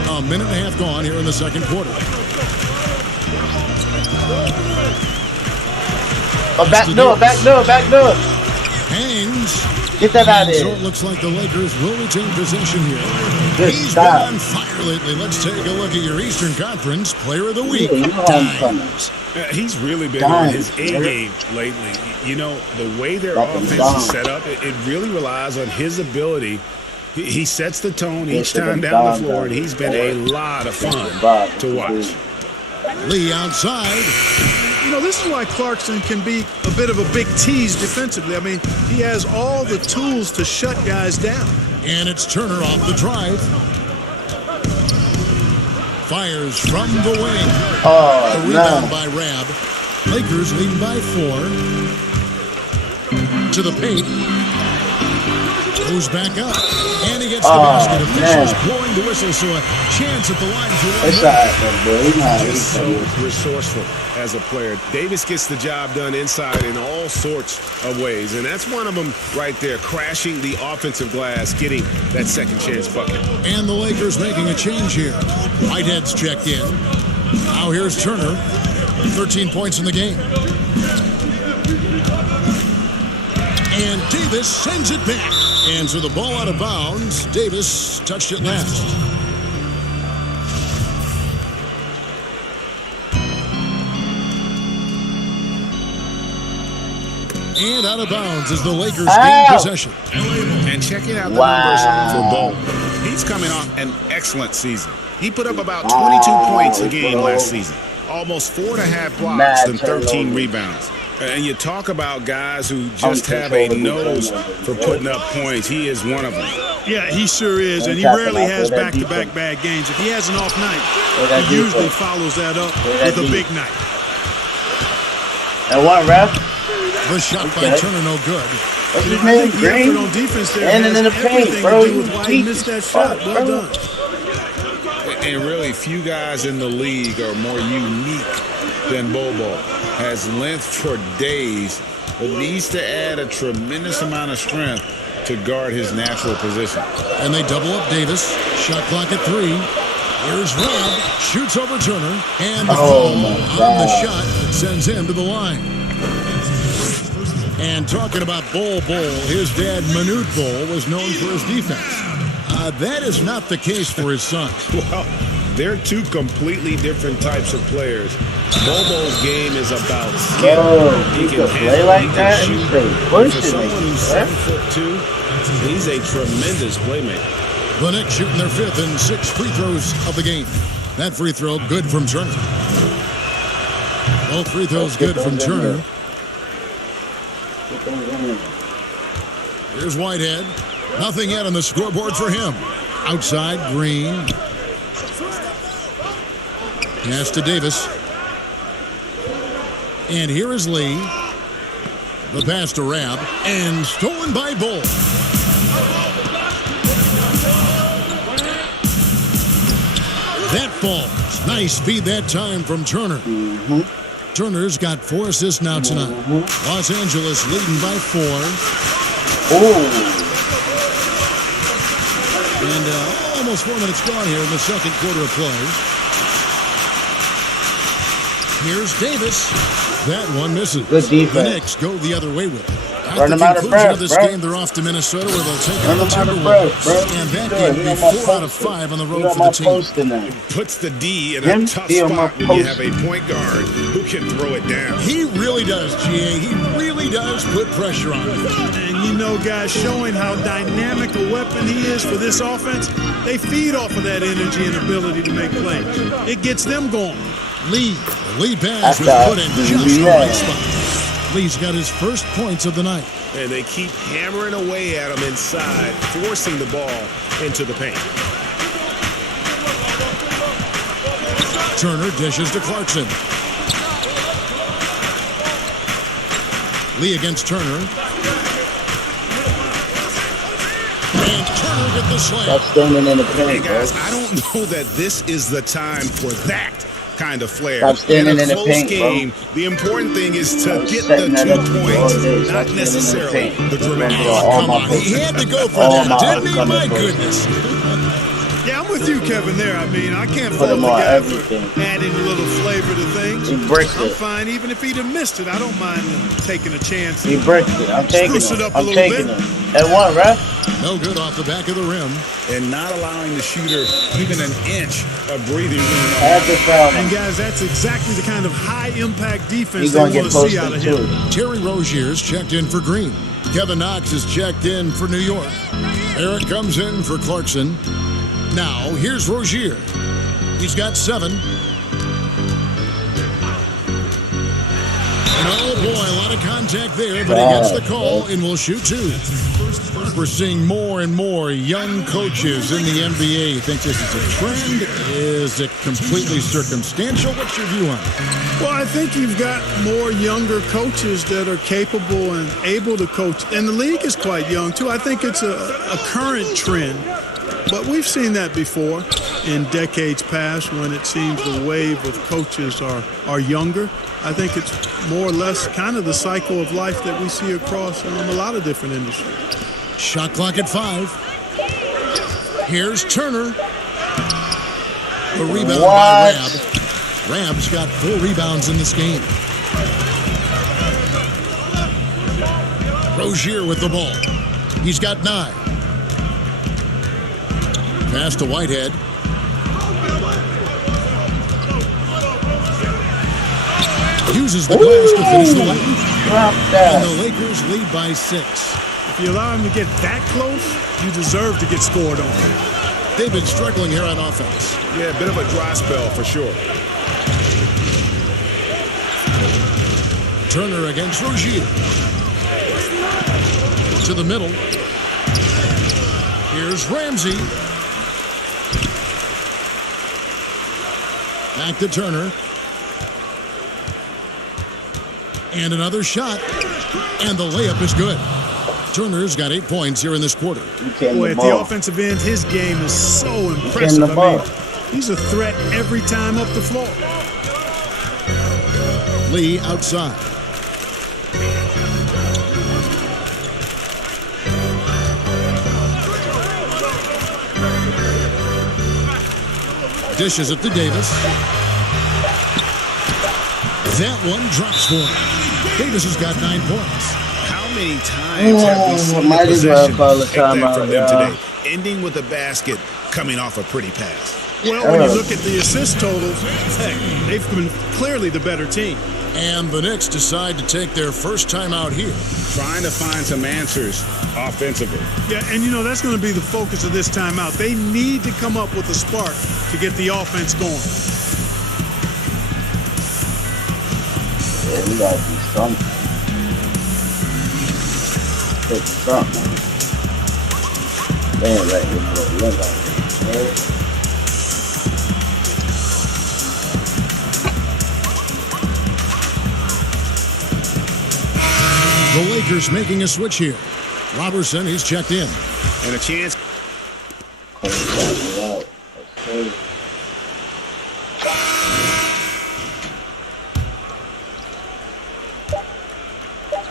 A minute and a half gone here in the second quarter. Back door. Hangs. Get that out of here. So it looks like the Lakers will retain possession here. Good He's stop. been on fire lately. Let's take a look at your Eastern Conference Player of the Week. He's really been on his A-game lately. The way their offense is set up, it really relies on his ability. He sets the tone each time down the floor, and he's been a lot of fun to watch. Lee outside. This is why Clarkson can be a bit of a big tease defensively. I mean, he has all the tools to shut guys down. And it's Turner off the drive. Fires from the wing. A rebound by Rab. Lakers leading by 4. To the paint. Goes back up. And he gets the basket. Officials blowing the whistle, so a chance at the line for one. He's so resourceful as a player. Davis gets the job done inside in all sorts of ways, and that's one of them right there, crashing the offensive glass, getting that second chance bucket. And the Lakers making a change here. Whitehead's checked in. Now here's Turner. 13 points in the game. And Davis sends it back. And so the ball out of bounds. Davis touched it last. And out of bounds as the Lakers gain possession. And checking out the numbers for Bo. He's coming off an excellent season. He put up about 22 points a game last season. Almost 4.5 blocks and 13 rebounds. And you talk about guys who just have a nose for putting up points. He is one of them. Yeah, he sure is, and he rarely has back-to-back bad games. If he has an off night, he usually follows that up with a big night. And one ref. The shot by Turner, no good. What's his name? Green? On defense there and in the paint, bro. He missed that shot. Well done. And really, few guys in the league are more unique than Bobo. Has length for days, but needs to add a tremendous amount of strength to guard his natural position. And they double up Davis. Shot clock at 3. Here's Rob. Shoots over Turner. And the foul on the shot sends him to the line. And talking about Bol, his dad, Manute Bol, was known for his defense. That is not the case for his son. Well, they're two completely different types of players. Bobo's game is about skill. Yo, he can can play like that and stay For pushing someone like who's that. 7'2", he's a tremendous playmaker. The Knicks shooting their 5th and 6 free throws of the game. That free throw good from Turner. Both free throws good from Turner. Here's Whitehead. Nothing yet on the scoreboard for him. Outside, Green. Pass to Davis. And here is Lee. The pass to Rab. And stolen by Bull. That falls. Nice feed that time from Turner. Turner's got 4 assists now tonight. Los Angeles leading by 4. And almost 4 minutes gone here in the second quarter of play. Here's Davis. That one misses. Good defense. The Knicks go the other way with it. At Run the him out of conclusion breath, of this bro. game, they're off to Minnesota where they'll take Run on the him out of Timberwolves. breath, bro. And that Good. game He will on be my 4 out of poster. 5 on the He road on for my the team. poster now. Puts the D in Him? a tough He on my spot when you post. have a point guard who can throw it down. He really does, GA. He really does put pressure on him. And you know, guys, showing how dynamic a weapon he is for this offense, they feed off of that energy and ability to make plays. It gets them going. Lee, the lead pass was put in just the right spot. Lee's got his first points of the night. And they keep hammering away at him inside, forcing the ball into the paint. Turner dishes to Clarkson. Lee against Turner. And Turner with the slam. That's standing in the Hey paint, bro. guys, I don't know that this is the time for that kind of flair. Stop standing in a in the close paint, bro. game, the important thing is to get the setting that 2 up for you all day. points, Stop not standing in the necessarily paint. the dramatic. All Come my on, he posters. had to go for All that, my didn't he? upcoming My posters. goodness. Yeah, I'm with you, Kevin, there. I mean, I can't Put fault him the on guy everything. for adding a little flavor to things. He bricks I'm it. fine, even if he'd have missed it. I don't mind taking a chance. He bricks it. I'm taking Spruce it him. up a I'm little taking bit. him. At one, ref? No good off the back of the rim. And not allowing the shooter even an inch of breathing room. Have to foul And him. guys, that's exactly the kind of high-impact defense He's they gonna want get to see out posted of too. him. Terry Rozier's checked in for Green. Kevin Knox is checked in for New York. Eric comes in for Clarkson. Now, here's Rozier. He's got 7. And oh boy, a lot of contact there, but he gets the call and will shoot 2. We're seeing more and more young coaches in the NBA. You think this is a trend? Is it completely circumstantial? What's your view on it? Well, I think you've got more younger coaches that are capable and able to coach. And the league is quite young, too. I think it's a current trend. But we've seen that before in decades past when it seems the wave of coaches are younger. I think it's more or less kind of the cycle of life that we see across a lot of different industries. Shot clock at 5. Here's Turner. A rebound by Rab. Rab's got 4 rebounds in this game. Rozier with the ball. He's got 9. Pass to Whitehead. Uses the glass to finish the layup. And the Lakers lead by 6. If you allow him to get that close, you deserve to get scored on. They've been struggling here on offense. Yeah, a bit of a dry spell for sure. Turner against Rozier. To the middle. Here's Ramsey. Back to Turner. And another shot. And the layup is good. Turner's got 8 points here in this quarter. Boy, at the offensive end, his game is so impressive. I mean, he's a threat every time up the floor. Lee outside. Dishes it to Davis. That one drops for him. Davis has got 9 points. How many times have we seen the might as well possession call the take that timeout, from them yeah. today? Ending with a basket coming off a pretty pass. Well, when you look at the assist totals, heck, they've been clearly the better team. And the Knicks decide to take their first time out here. Trying to find some answers offensively. Yeah, and you know, that's going to be the focus of this timeout. They need to come up with a spark to get the offense going. Yeah, we got to do something. Take something. They ain't letting this boy live out here. The Lakers making a switch here. Robertson, he's checked in. And a chance.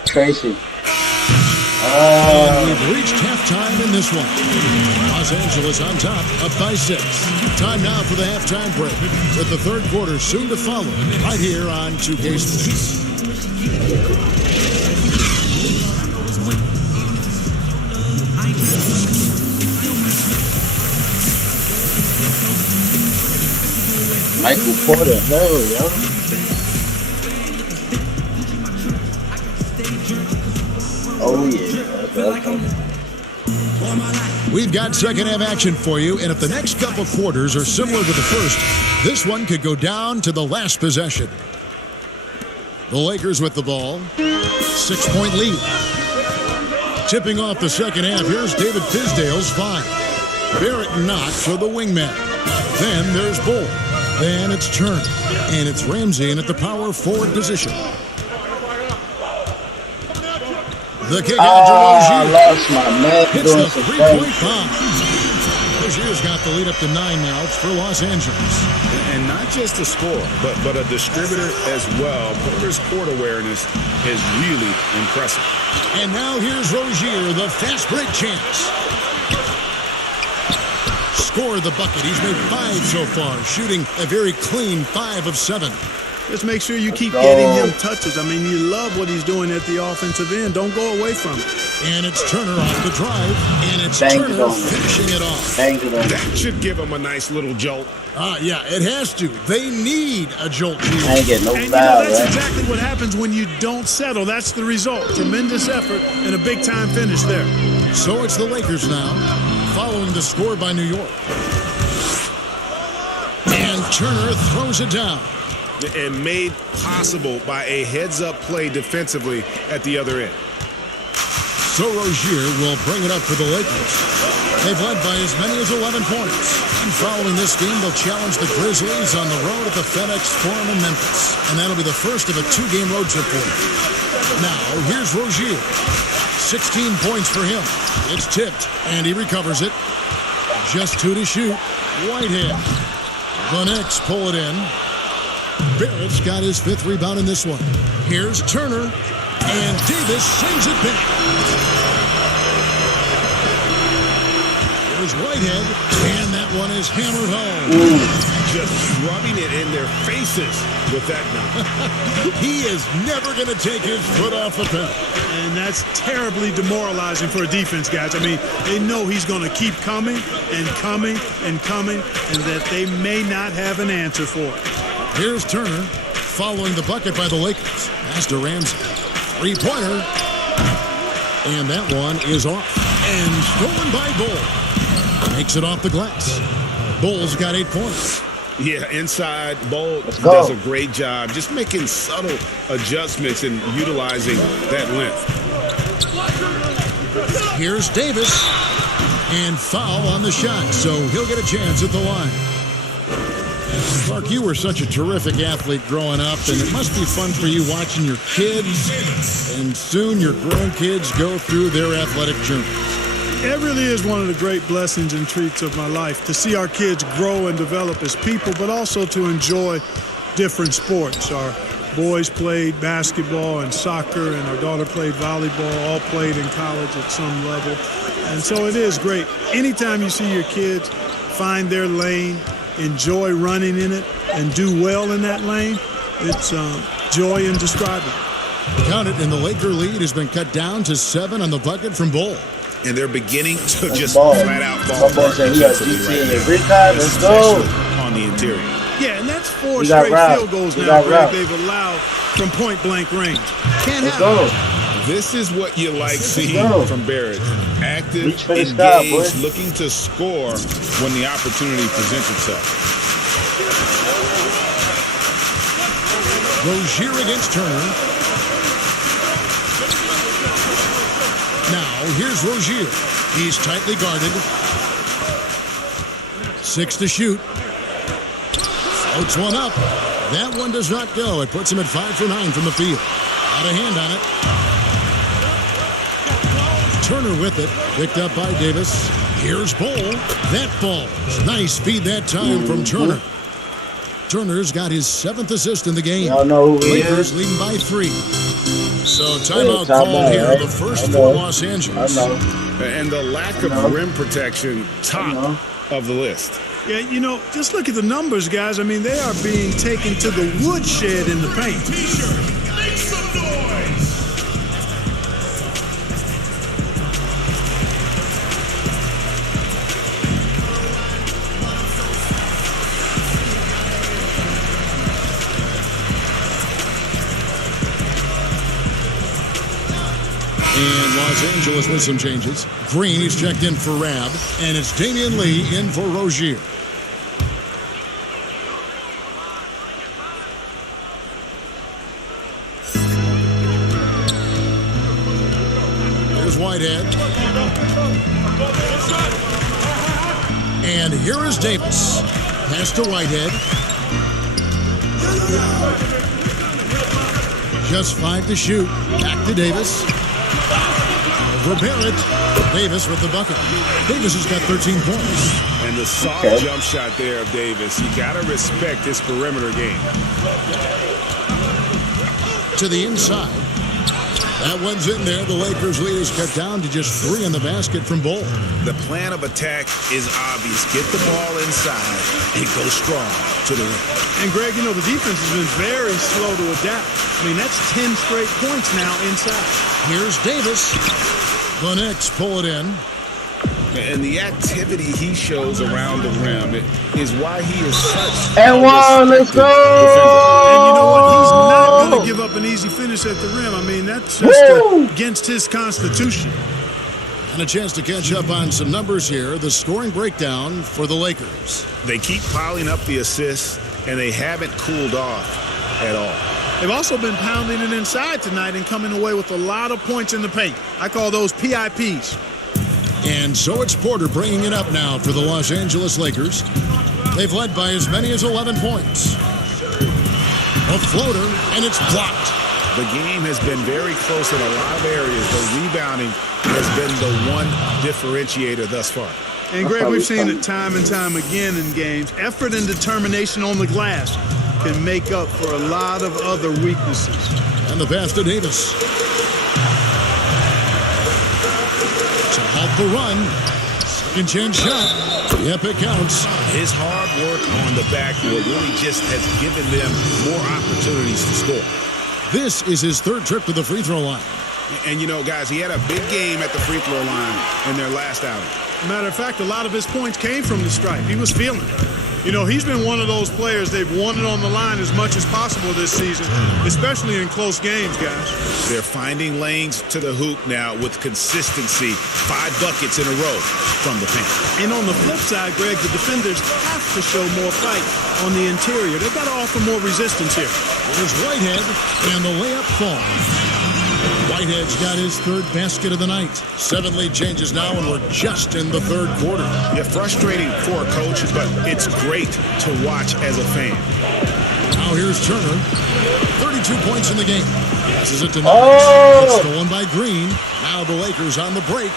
Tracy. And we've reached halftime in this one. Los Angeles on top, up by 6. Time now for the halftime break, with the third quarter soon to follow, right here on 2K Sports. Michael Porter, hell, yo. Oh, yeah. We've got second half action for you, and if the next couple quarters are similar to the first, this one could go down to the last possession. The Lakers with the ball. 6-point lead. Tipping off the second half, here's David Fizdale's 5. Barrett Knox for the wingman. Then there's Bull. Then it's Turner. And it's Ramsey in at the power forward position. The kick out to Rozier. Lost my man. Hits the three-point bomb. Rozier's got the lead up to 9 now. It's for Los Angeles. And not just a scorer, but a distributor as well. Porter's court awareness is really impressive. And now here's Rozier, the fast break chance. Scored the bucket. He's made 5 so far, shooting a very clean 5 of 7. Just make sure you keep getting him touches. I mean, you love what he's doing at the offensive end. Don't go away from it. And it's Turner off the drive, and it's Turner finishing it off. That should give him a nice little jolt. Yeah, it has to. They need a jolt. I ain't getting no and foul, that's right? exactly what happens when you don't settle. That's the result. Tremendous effort and a big-time finish there. So it's the Lakers now, following the score by New York. And Turner throws it down. And made possible by a heads-up play defensively at the other end. So Rozier will bring it up for the Lakers. They've led by as many as 11 points. And following this game, they'll challenge the Grizzlies on the road at the FedEx Forum in Memphis. And that'll be the first of a 2-game road trip for them. Now, here's Rozier. 16 points for him. It's tipped, and he recovers it. Just 2 to shoot. Whitehead. The Knicks pull it in. Barrett's got his 5th rebound in this one. Here's Turner, and Davis sends it back. Here's Whitehead, and that one is hammered home. Just rubbing it in their faces with that now. He is never going to take his foot off the pedal. And that's terribly demoralizing for a defense, guys. I mean, they know he's going to keep coming and coming and coming, and that they may not have an answer for it. Here's Turner, following the bucket by the Lakers. Pass to Ramsey. 3-pointer. And that one is off. And stolen by Bull. Makes it off the glass. Bull's got 8 points. Yeah, inside, Bull does a great job just making subtle adjustments and utilizing that length. Here's Davis. And foul on the shot, so he'll get a chance at the line. Clark, you were such a terrific athlete growing up, and it must be fun for you watching your kids and soon your grandkids go through their athletic journey. It really is one of the great blessings and treats of my life to see our kids grow and develop as people, but also to enjoy different sports. Our boys played basketball and soccer, and our daughter played volleyball, all played in college at some level. And so it is great. Anytime you see your kids find their lane, enjoy running in it, and do well in that lane, it's joy indescribable. Count it, and the Laker lead has been cut down to 7 on the bucket from Bull. and they're beginning to just ball. flat out My ball boy apart said he got defensively right GTA. now, Big guy, let's go. especially on the interior. Yeah, and that's 4 We got straight route. field goals We now, got Greg, route. they've allowed from point-blank range. Can't Let's have go. it. This is what you like seeing go. from Barrett. Active, Reach for the sky, engaged, boy. looking to score when the opportunity presents itself. Rozier against Turner. Now, here's Rozier. He's tightly guarded. 6 to shoot. Floats one up. That one does not go. It puts him at 5 for 9 from the field. Out of hand on it. Turner with it. Picked up by Davis. Here's Ball. That falls. Nice feed that time from Turner. Turner's got his 7th assist in the game. Y'all know who he Lakers is? leading by 3. So timeout Yeah, called timeout, here. right? The first I for know. Los Angeles. I know. And the lack of rim protection, top of the list. Yeah, you know, just look at the numbers, guys. I mean, they are being taken to the woodshed in the paint. Make some noise. And Los Angeles with some changes. Green is checked in for Rab, and it's Damian Lee in for Rozier. Here's Whitehead. And here is Davis. Pass to Whitehead. Just 5 to shoot. Back to Davis. For Barrett. Davis with the bucket. Davis has got 13 points. And the soft jump shot there of Davis. You got to respect his perimeter game. To the inside. That one's in there. The Lakers lead is cut down to just 3 in the basket from Ball. The plan of attack is obvious. Get the ball inside and go strong to the rim. And, Greg, you know, the defense has been very slow to adapt. I mean, that's 10 straight points now inside. Here's Davis. The Knicks pull it in. And the activity he shows around the rim is why he is such And one, let's go! And you know what? He's not going to give up an easy finish at the rim. I mean, that's just against his constitution. And a chance to catch up on some numbers here. The scoring breakdown for the Lakers. They keep piling up the assists, and they haven't cooled off at all. They've also been pounding it inside tonight and coming away with a lot of points in the paint. I call those PIPs. And so it's Porter bringing it up now for the Los Angeles Lakers. They've led by as many as 11 points. A floater, and it's blocked. The game has been very close in a lot of areas. The rebounding has been the one differentiator thus far. And, Greg, we've seen it time and time again in games. Effort and determination on the glass can make up for a lot of other weaknesses. And the pass to Davis. To halt the run. Second chance shot. Yep, it counts. His hard work on the backboard really just has given them more opportunities to score. This is his 3rd trip to the free throw line. And, you know, guys, he had a big game at the free throw line in their last outing. Matter of fact, a lot of his points came from the stripe. He was feeling it. You know, he's been one of those players they've wanted on the line as much as possible this season, especially in close games, guys. They're finding lanes to the hoop now with consistency. 5 buckets in a row from the paint. And on the flip side, Greg, the defenders have to show more fight on the interior. They've got to offer more resistance here. There's Whitehead, and the layup falls. Whitehead's got his 3rd basket of the night. 7 lead changes now, and we're just in the 3rd quarter. Yeah, frustrating for a coach, but it's great to watch as a fan. Now here's Turner. 32 points in the game. Passes it to Knox. It's stolen by Green. Now the Lakers on the break.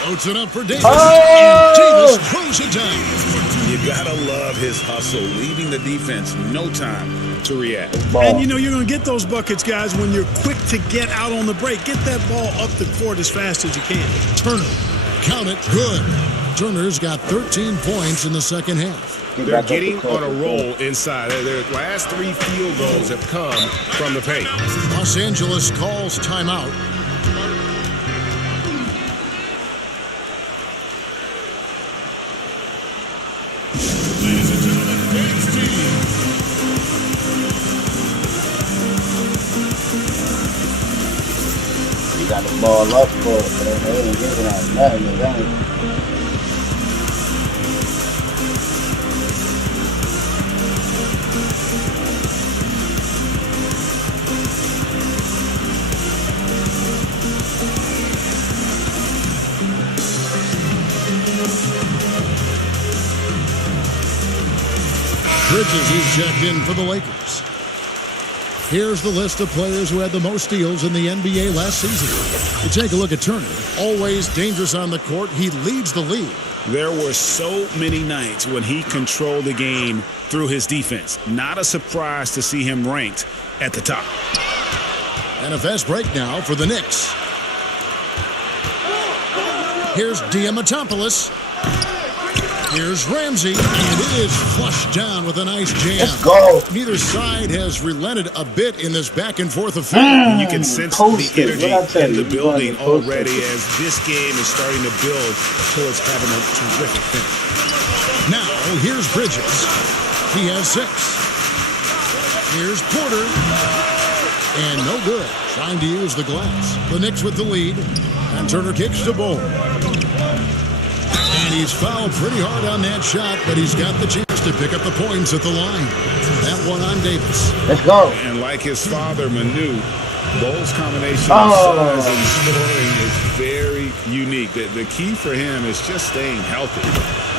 Floats it up for Davis. And Davis throws it down. You gotta love his hustle, leaving the defense no time to react. And, you know, you're going to get those buckets, guys, when you're quick to get out on the break. Get that ball up the court as fast as you can. Turner. Count it. Good. Turner's got 13 points in the second half. They're getting on a roll inside. Their last 3 field goals have come from the paint. Los Angeles calls timeout. Ladies and gentlemen, NXT. You got to ball up for it, man. They ain't giving out nothing, man. Bridges is checked in for the Lakers. Here's the list of players who had the most steals in the NBA last season. You take a look at Turner. Always dangerous on the court. He leads the league. There were so many nights when he controlled the game through his defense. Not a surprise to see him ranked at the top. And a fast break now for the Knicks. Here's Diamantopoulos. Here's Ramsey, and it is flushed down with a nice jam. Let's go. Neither side has relented a bit in this back-and-forth affair. You can sense the energy in the building already as this game is starting to build towards having a terrific finish. Now, here's Bridges. He has 6. Here's Porter. And no good. Trying to use the glass. The Knicks with the lead. And Turner kicks the ball. And he's fouled pretty hard on that shot, but he's got the chance to pick up the points at the line. That one on Davis. Let's go. And like his father, Manu, Bowles' combination of size and scoring is very unique. The key for him is just staying healthy.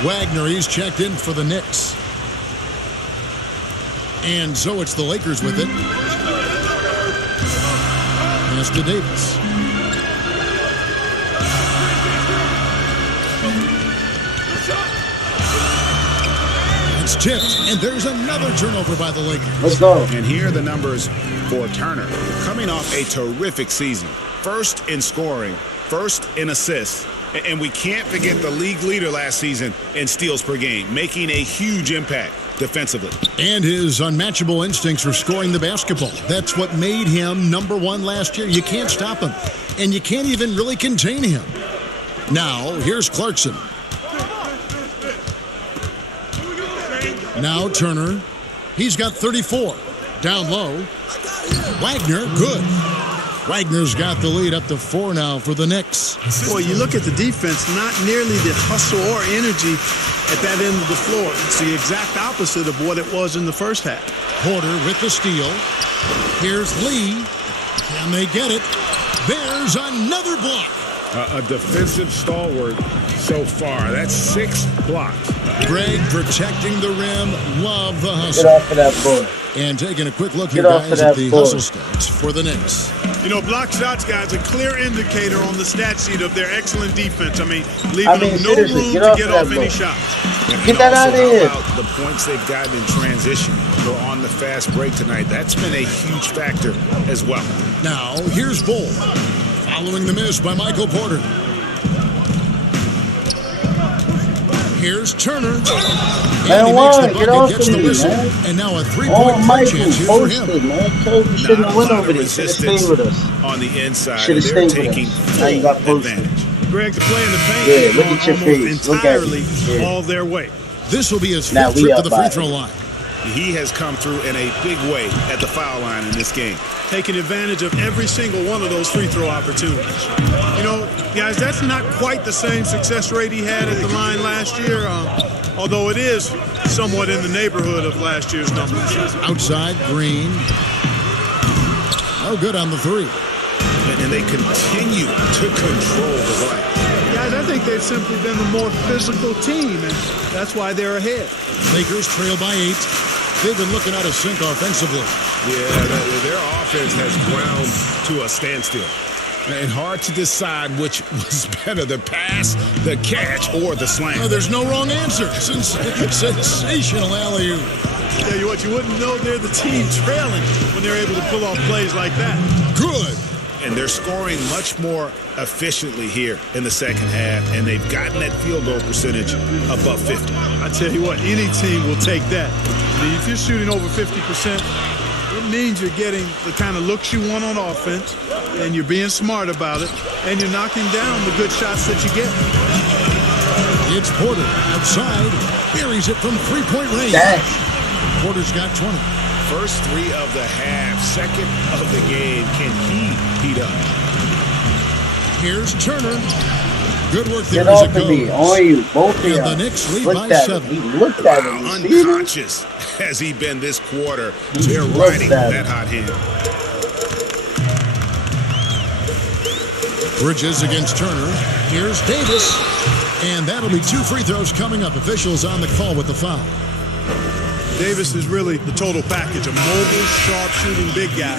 Wagner, he's checked in for the Knicks. And so it's the Lakers with it. Pass to Davis. It's tipped, and there's another turnover by the Lakers. Let's go. And here are the numbers for Turner. Coming off a terrific season. First in scoring, first in assists. And we can't forget the league leader last season in steals per game, making a huge impact defensively. And his unmatchable instincts for scoring the basketball. That's what made him number 1 last year. You can't stop him, and you can't even really contain him. Now, here's Clarkson. Now Turner. He's got 34. Down low. Wagner, good. Wagner's got the lead up to 4 now for the Knicks. Boy, you look at the defense, not nearly the hustle or energy at that end of the floor. It's the exact opposite of what it was in the first half. Porter with the steal. Here's Lee. Can they get it? There's another block. A defensive stalwart so far. That's 6 blocks. Greg protecting the rim. Love the hustle. Get off of that board. And taking a quick look here, guys, at the hustle stats for the Knicks. You know, block shots, guys, a clear indicator on the stat sheet of their excellent defense. I mean, leaving them no room to get off any shots. Get that out of here. The points they've gotten in transition or on the fast break tonight, that's been a huge factor as well. Now, here's Bull. Following the miss by Michael Porter. Here's Turner. And he makes the bucket, gets the whistle. And now a 3-point play chance here for him. Man. You shouldn't have went over there. Should have stayed with us. On the inside, should have they're stayed taking with us. Now you got posted. Greg, the play in the paint Yeah, look at your face. Look at entirely it. all their way. This will be his Now 5th we trip to up the by free throw line. He has come through in a big way at the foul line in this game. Taking advantage of every single one of those free throw opportunities. You know, guys, that's not quite the same success rate he had at the line last year, although it is somewhat in the neighborhood of last year's numbers. Outside, Green. No good on the 3. And they continue to control the glass. Guys, I think they've simply been the more physical team, and that's why they're ahead. Lakers trail by 8. They've been looking out of sync offensively. Yeah, their offense has ground to a standstill. And hard to decide which was better, the pass, the catch, or the slam. No, there's no wrong answer. Sensational alley-oop. Tell you what, you wouldn't know they're the team trailing when they're able to pull off plays like that. Good. And they're scoring much more efficiently here in the second half, and they've gotten that field goal percentage above 50. I tell you what, any team will take that. I mean, if you're shooting over 50%, it means you're getting the kind of looks you want on offense, and you're being smart about it, and you're knocking down the good shots that you get. It's Porter outside. Buries it from three-point range. Porter's got 20. First three of the half, second of the game. Can he heat up? Here's Turner. Good work Get there as off it of me. goes. On you, both of And y'all. the Knicks lead Look by at 7. him. He looked at him. You see him? Unconscious has he been this quarter. They're looked riding at that him. hot hand. Bridges against Turner. Here's Davis. And that'll be 2 free throws coming up. Officials on the call with the foul. Davis is really the total package, a mobile, sharp-shooting big guy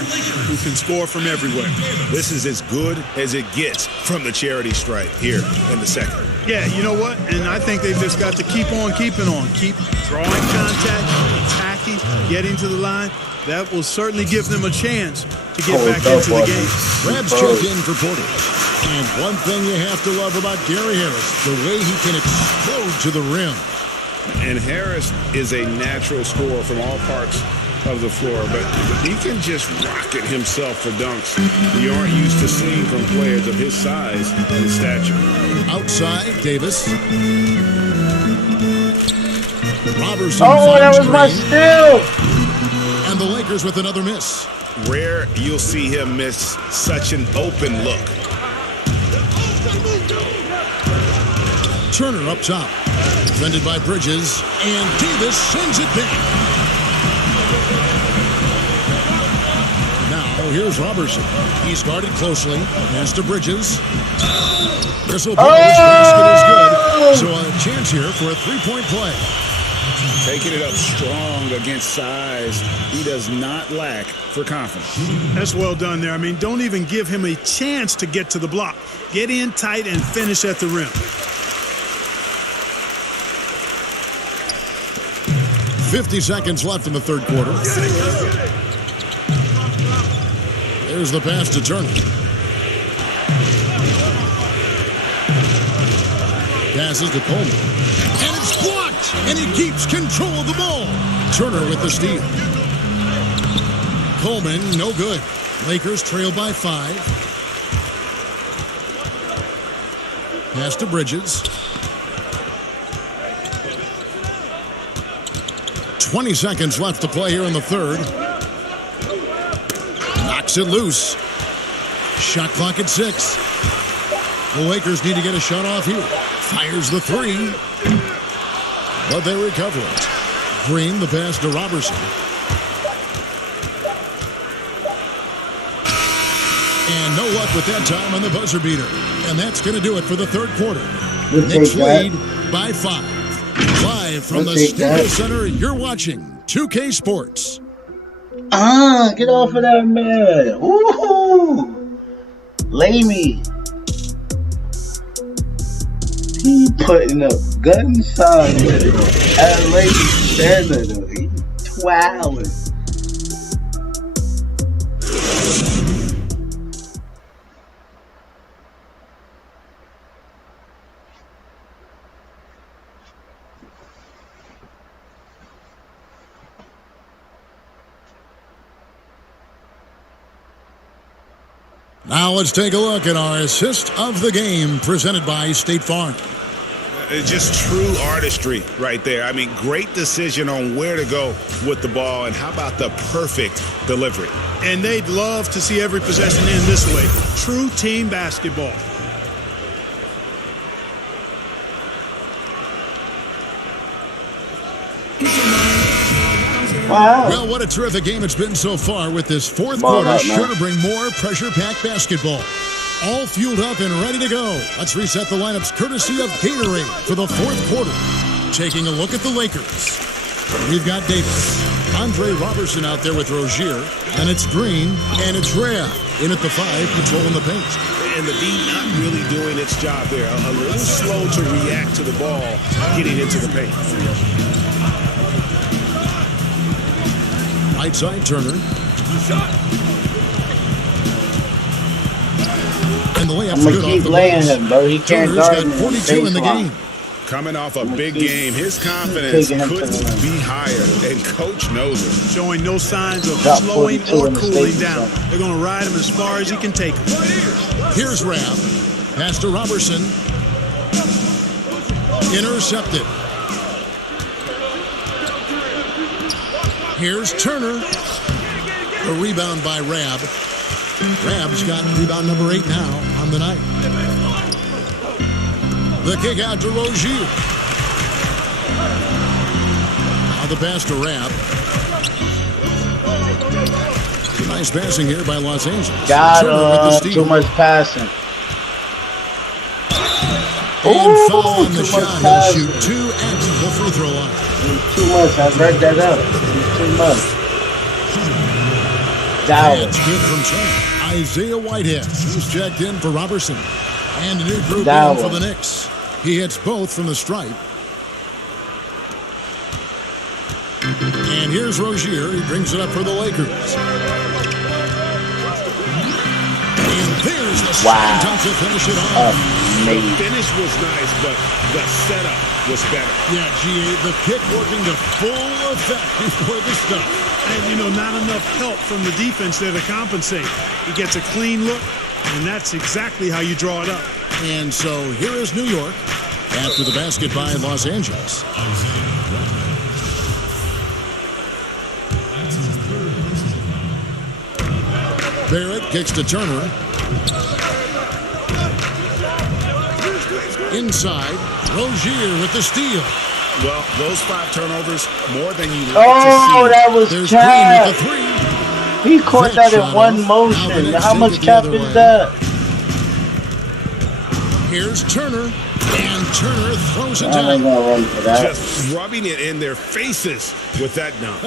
who can score from everywhere. This is as good as it gets from the charity stripe here in the second. Yeah, you know what? And I think they've just got to keep on keeping on. Keep drawing contact, attacking, getting to the line. That will certainly give them a chance to get back into the game. Rabs check in for Porter. And one thing you have to love about Gary Harris, the way he can explode to the rim. And Harris is a natural scorer from all parts of the floor, but he can just rocket himself for dunks. You aren't used to seeing from players of his size and stature. Outside, Davis. Robertson That was my Green. steal. And the Lakers with another miss. Rare you'll see him miss such an open look. Turner up top. Defended by Bridges. And Davis sends it back. Now, here's Robertson. He's guarded closely. Pass to Bridges. Crystal Paul's basket is good. So a chance here for a three-point play. Taking it up strong against size. He does not lack for confidence. That's well done there. I mean, don't even give him a chance to get to the block. Get in tight and finish at the rim. 50 seconds left in the third quarter. There's the pass to Turner. Passes to Coleman. And it's blocked! And he keeps control of the ball. Turner with the steal. Coleman, no good. Lakers trail by 5. Pass to Bridges. 20 seconds left to play here in the third. Knocks it loose. Shot clock at 6. The Lakers need to get a shot off here. Fires the 3. But they recover it. Green, the pass to Robertson. And no luck with that time on the buzzer beater. And that's going to do it for the third quarter. Knicks lead by 5. Live from the Staples Center, you're watching 2K Sports. Get off of that man. Woohoo! Lay me. He putting up gun signs at LA standard. He twirling. Now let's take a look at our assist of the game presented by State Farm. It's just true artistry right there. I mean, great decision on where to go with the ball, and how about the perfect delivery? And they'd love to see every possession end this way. True team basketball. Wow. Well, what a terrific game it's been so far, with this fourth quarter sure to bring more pressure-packed basketball. All fueled up and ready to go. Let's reset the lineups courtesy of Gatorade for the fourth quarter. Taking a look at the Lakers. We've got Davis. Andre Robertson out there with Rozier. And it's Green. And it's Rhea in at the 5, controlling the paint. And the D not really doing its job there. A little slow to react to the ball getting into the paint. Right side, Turner. And the layup's I'm good gonna off keep the laying glass. him, bro. He can't Turner's guard got me 42 in the baseline. game. Coming off a big game, his confidence couldn't be higher, and coach knows it. Showing no signs of Got slowing 42 or in the cooling Staples down. Center. They're going to ride him as far as he can take him. Here's Rapp. Pass to Robertson. Intercepted. Here's Turner. A rebound by Rab. Rab's got rebound number 8 now on the night. The kick out to Rozier. Now the pass to Rab. Nice passing here by Los Angeles. Got too much passing. And foul on the shot. He'll shoot 2 at the free throw line. Too much. I read that up. Too much. That's good from Turner. Isaiah Whitehead, who's checked in for Robertson. And a new group in for the Knicks. He hits both from the stripe. And here's Rozier. He brings it up for the Lakers. And there's the second touch to finish it off. The finish was nice, but the setup was better. Yeah, G.A., the kick working to full effect before the stop. And, not enough help from the defense there to compensate. He gets a clean look, and that's exactly how you draw it up. And so here is New York after the basket by Los Angeles. Barrett kicks to Turner. Inside, Rozier with the steal. Well, those 5 turnovers, more than you like to see. Oh, that was There's Cap. Green with the 3. He caught that in one motion. How much Cap is that? Here's Turner. And Turner throws it I'm down. gonna run for that. Just rubbing it in their faces with that dunk.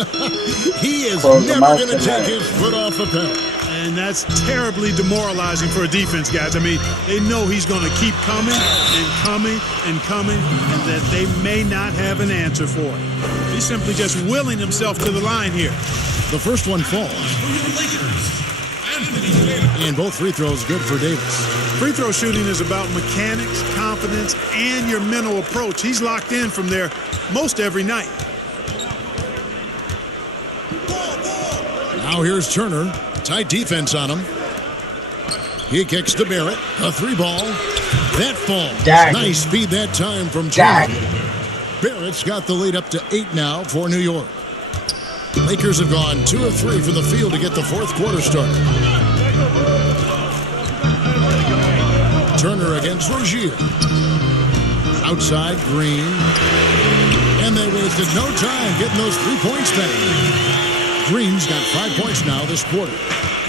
He is Close never them out going to tonight. take his foot off the pedal. And that's terribly demoralizing for a defense, guys. I mean, they know he's going to keep coming and coming and coming, and that they may not have an answer for it. He's simply just willing himself to the line here. The first one falls. And both free throws good for Davis. Free throw shooting is about mechanics, confidence, and your mental approach. He's locked in from there most every night. Now here's Turner. Tight defense on him. He kicks to Barrett. A 3-ball. That falls. Nice speed that time from Turner. Barrett's got the lead up to 8 now for New York. Lakers have gone 2 of 3 from the field to get the fourth quarter started. Turner against Rozier. Outside, Green. And they wasted no time getting those 3 points back. Green's got 5 points now this quarter.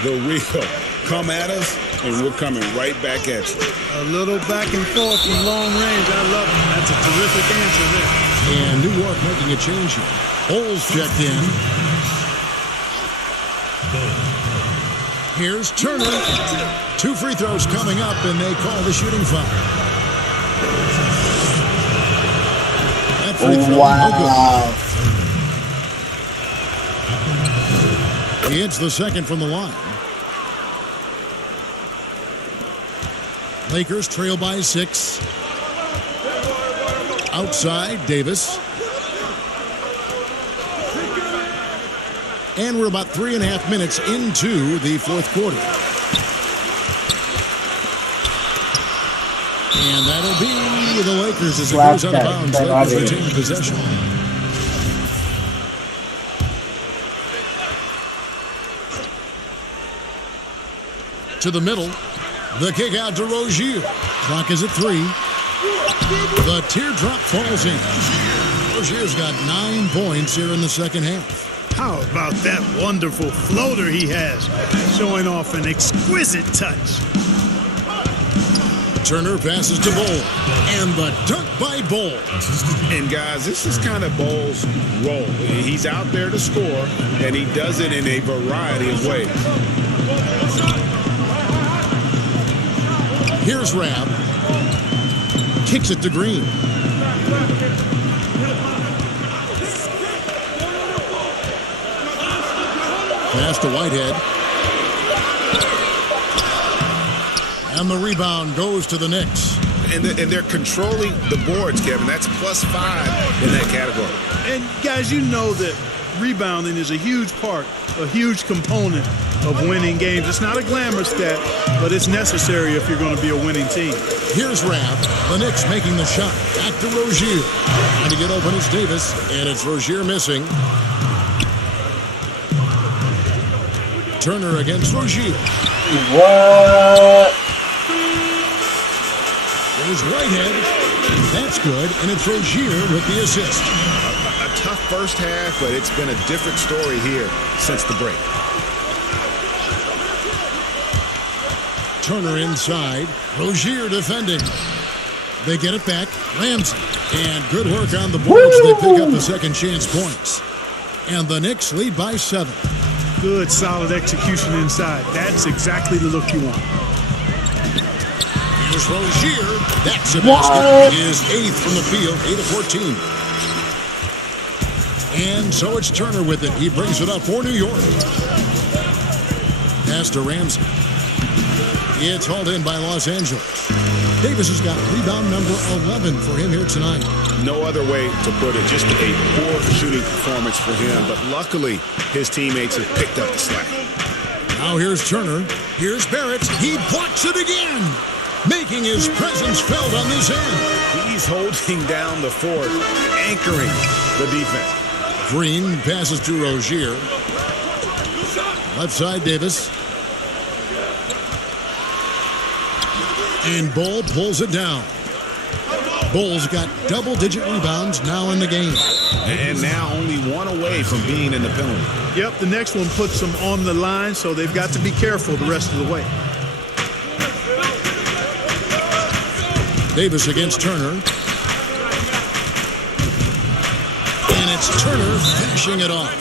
The real come at us, and we're coming right back at you. A little back and forth from long range. I love it. That's a terrific answer there. And New York making a change here. Holes checked in. Here's Turner. 2 free throws coming up, and they call the shooting foul. That free throw, no good. He hits the second from the line. Lakers trail by 6. Outside, Davis. And we're about 3.5 minutes into the fourth quarter. And that'll be the Lakers as it goes out of bounds. Lakers retain possession. To the middle. The kick out to Rozier. Clock is at 3. The teardrop falls in. Rozier's got 9 points here in the second half. How about that wonderful floater he has, showing off an exquisite touch. Turner passes to Bol, and the dunk by Bol. And guys, this is kind of Bol's role. He's out there to score, and he does it in a variety of ways. Here's Rab. Kicks it to Green. Pass to Whitehead. And the rebound goes to the Knicks. And they're controlling the boards, Kevin. That's +5 in that category. And guys, you know that rebounding is a huge part, a huge component of winning games. It's not a glamour stat, but it's necessary if you're going to be a winning team. Here's Rapp. The Knicks making the shot. Back to Rozier. Trying to get open is Davis, and it's Rozier missing. Turner against Rozier. What? There's Whitehead. That's good, and it's Rozier with the assist. A tough first half, but it's been a different story here since the break. Turner inside. Rozier defending. They get it back. Ramsey. And good work on the boards. They pick up the second chance points. And the Knicks lead by 7. Good, solid execution inside. That's exactly the look you want. Here's Rozier. That's a basket. His 8th from the field. 8 of 14. And so it's Turner with it. He brings it up for New York. Pass to Ramsey. It's hauled in by Los Angeles. Davis has got rebound number 11 for him here tonight. No other way to put it. Just a poor shooting performance for him. But luckily, his teammates have picked up the slack. Now here's Turner. Here's Barrett. He blocks it again, making his presence felt on this end. He's holding down the fort, anchoring the defense. Green passes to Rozier. Left side, Davis. And Bull pulls it down. Bull's got double-digit rebounds now in the game. And now only one away from being in the penalty. Yep, the next one puts them on the line, so they've got to be careful the rest of the way. Davis against Turner. And it's Turner finishing it off.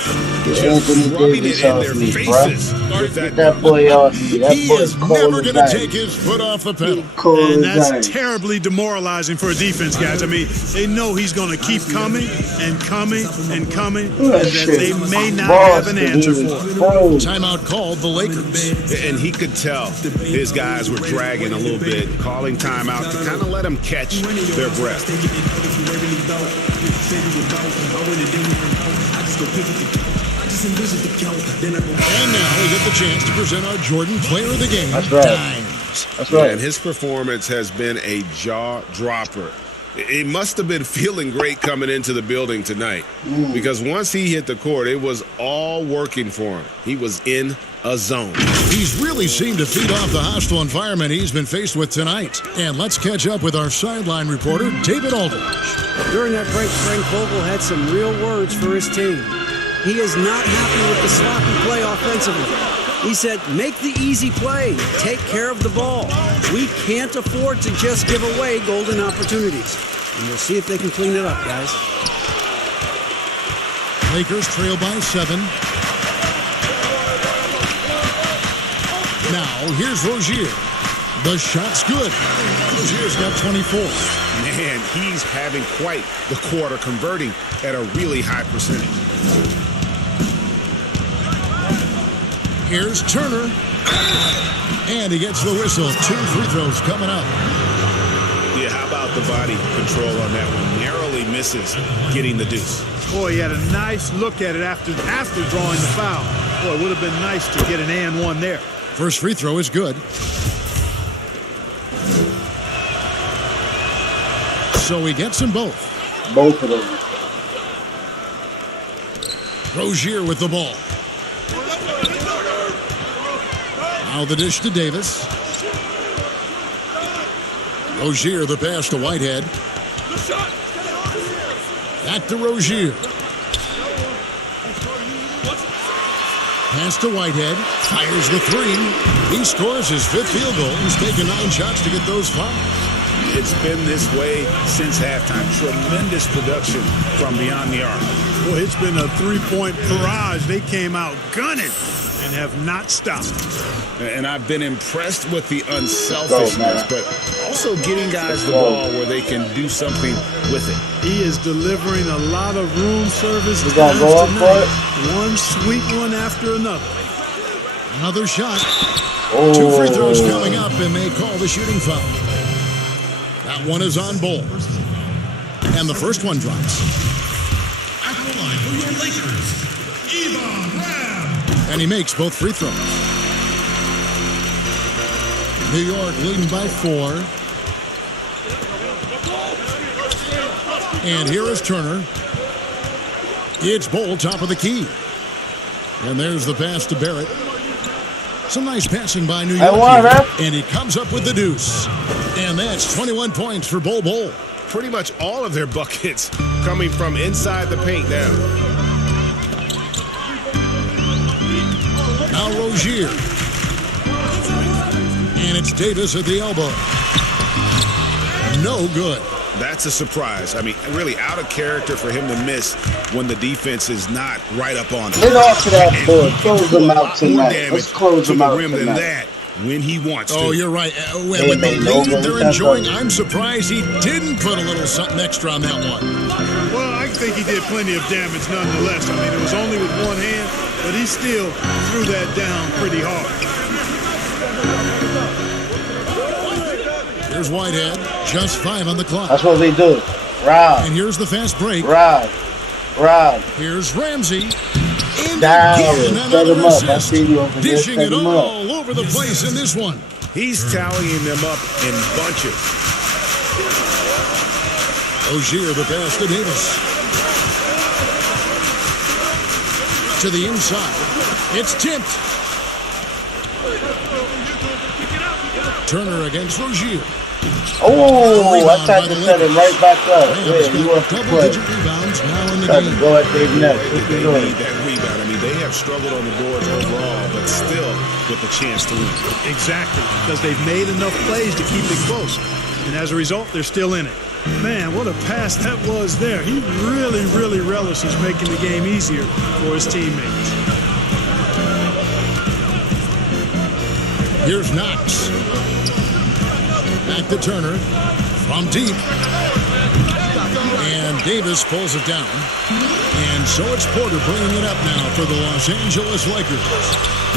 Just rubbing it in their faces. Get that boy off me. That He boy's is cold never as going to ice. take his foot off the pedal. And that's terribly demoralizing for a defense, guys. I mean, they know he's going to keep coming and coming and coming, and that they may not have an answer for it. Timeout called the Lakers. And he could tell his guys were dragging a little bit, calling timeout to kind of let them catch their breath. And now we get the chance to present our Jordan Player of the Game. That's right. Dimes. That's right. And his performance has been a jaw dropper. It must have been feeling great coming into the building tonight because once he hit the court, it was all working for him. He was in a zone. He's really seemed to feed off the hostile environment he's been faced with tonight. And let's catch up with our sideline reporter, David Aldridge. During that break, Frank Vogel had some real words for his team. He is not happy with the sloppy play offensively. He said, make the easy play. Take care of the ball. We can't afford to just give away golden opportunities. And we'll see if they can clean it up, guys. Lakers trail by 7. Now, here's Rozier. The shot's good. Rozier's got 24. Man, he's having quite the quarter, converting at a really high percentage. Here's Turner. And he gets the whistle. 2 free throws coming up. Yeah, how about the body control on that one? Narrowly misses getting the deuce. Boy, he had a nice look at it after drawing the foul. Boy, it would have been nice to get an and one there. First free throw is good. So he gets them both. Both of them. Rozier with the ball. Now the dish to Davis. Rozier, the pass to Whitehead. Back to Rozier. Pass to Whitehead. Fires the 3. He scores his 5th field goal. He's taken 9 shots to get those 5. It's been this way since halftime. Tremendous production from beyond the arc. Well, it's been a 3-point barrage. They came out gunning and have not stopped. And I've been impressed with the unselfishness, but also getting guys the ball where they can do something with it. He is delivering a lot of room service You gotta go up for it? One sweet one after another. Another shot. Oh. 2 free throws coming up, and they call the shooting foul. That one is on Bull. And the first one drops. At the line for your Lakers, And he makes both free throws. New York leading by 4. And here is Turner. It's Bol, top of the key. And there's the pass to Barrett. Some nice passing by New York here, and he comes up with the deuce. And that's 21 points for Bol. Pretty much all of their buckets coming from inside the paint now. Now Rozier. And it's Davis at the elbow. No good. That's a surprise. I mean, really out of character for him to miss when the defense is not right up on him. Get off to that board. Close them out tonight. Let's close them out tonight. Than that when he wants to. Oh, you're right. With the lead they're enjoying, I'm surprised he didn't put a little something extra on that one. Well, I think he did plenty of damage nonetheless. I mean, it was only with one hand, but he still threw that down pretty hard. Here's Whitehead, just 5 on the clock. That's what they do. Rob. And here's the fast break. Rob. Here's Ramsey. Down. Set him up. I see you over there. Dishing it all over the place in this one. He's tallying them up in bunches. Rozier, the pass to Davis. To the inside. It's tipped. Turner against Rozier. Oh, I tried to set him right back up. Yeah, you want to play. Rebounds now in the Try game. to go at Dave next. They need that rebound. I mean, they have struggled on the boards overall, but still with a chance to win. Exactly, because they've made enough plays to keep it close. And as a result, they're still in it. Man, what a pass that was there. He really, really relishes making the game easier for his teammates. Here's Knox. Back to Turner from deep. And Davis pulls it down. And so it's Porter bringing it up now for the Los Angeles Lakers.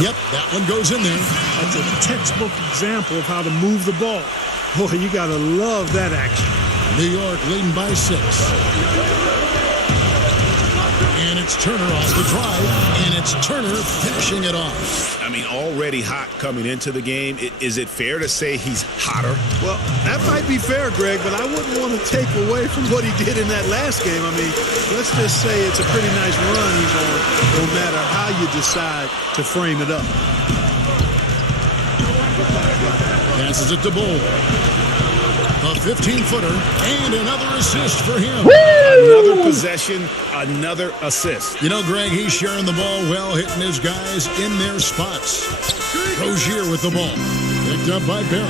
Yep, that one goes in there. That's a textbook example of how to move the ball. Boy, you got to love that action. New York leading by 6. And it's Turner off the drive. And it's Turner finishing it off. I mean, already hot coming into the game. Is it fair to say he's hotter? Well, that might be fair, Greg, but I wouldn't want to take away from what he did in that last game. I mean, let's just say it's a pretty nice run he's on, no matter how you decide to frame it up. Passes it to Bol. A 15-footer and another assist for him. Woo! Another possession, another assist. You know, Greg, he's sharing the ball well, hitting his guys in their spots. Rozier with the ball. Picked up by Barrett.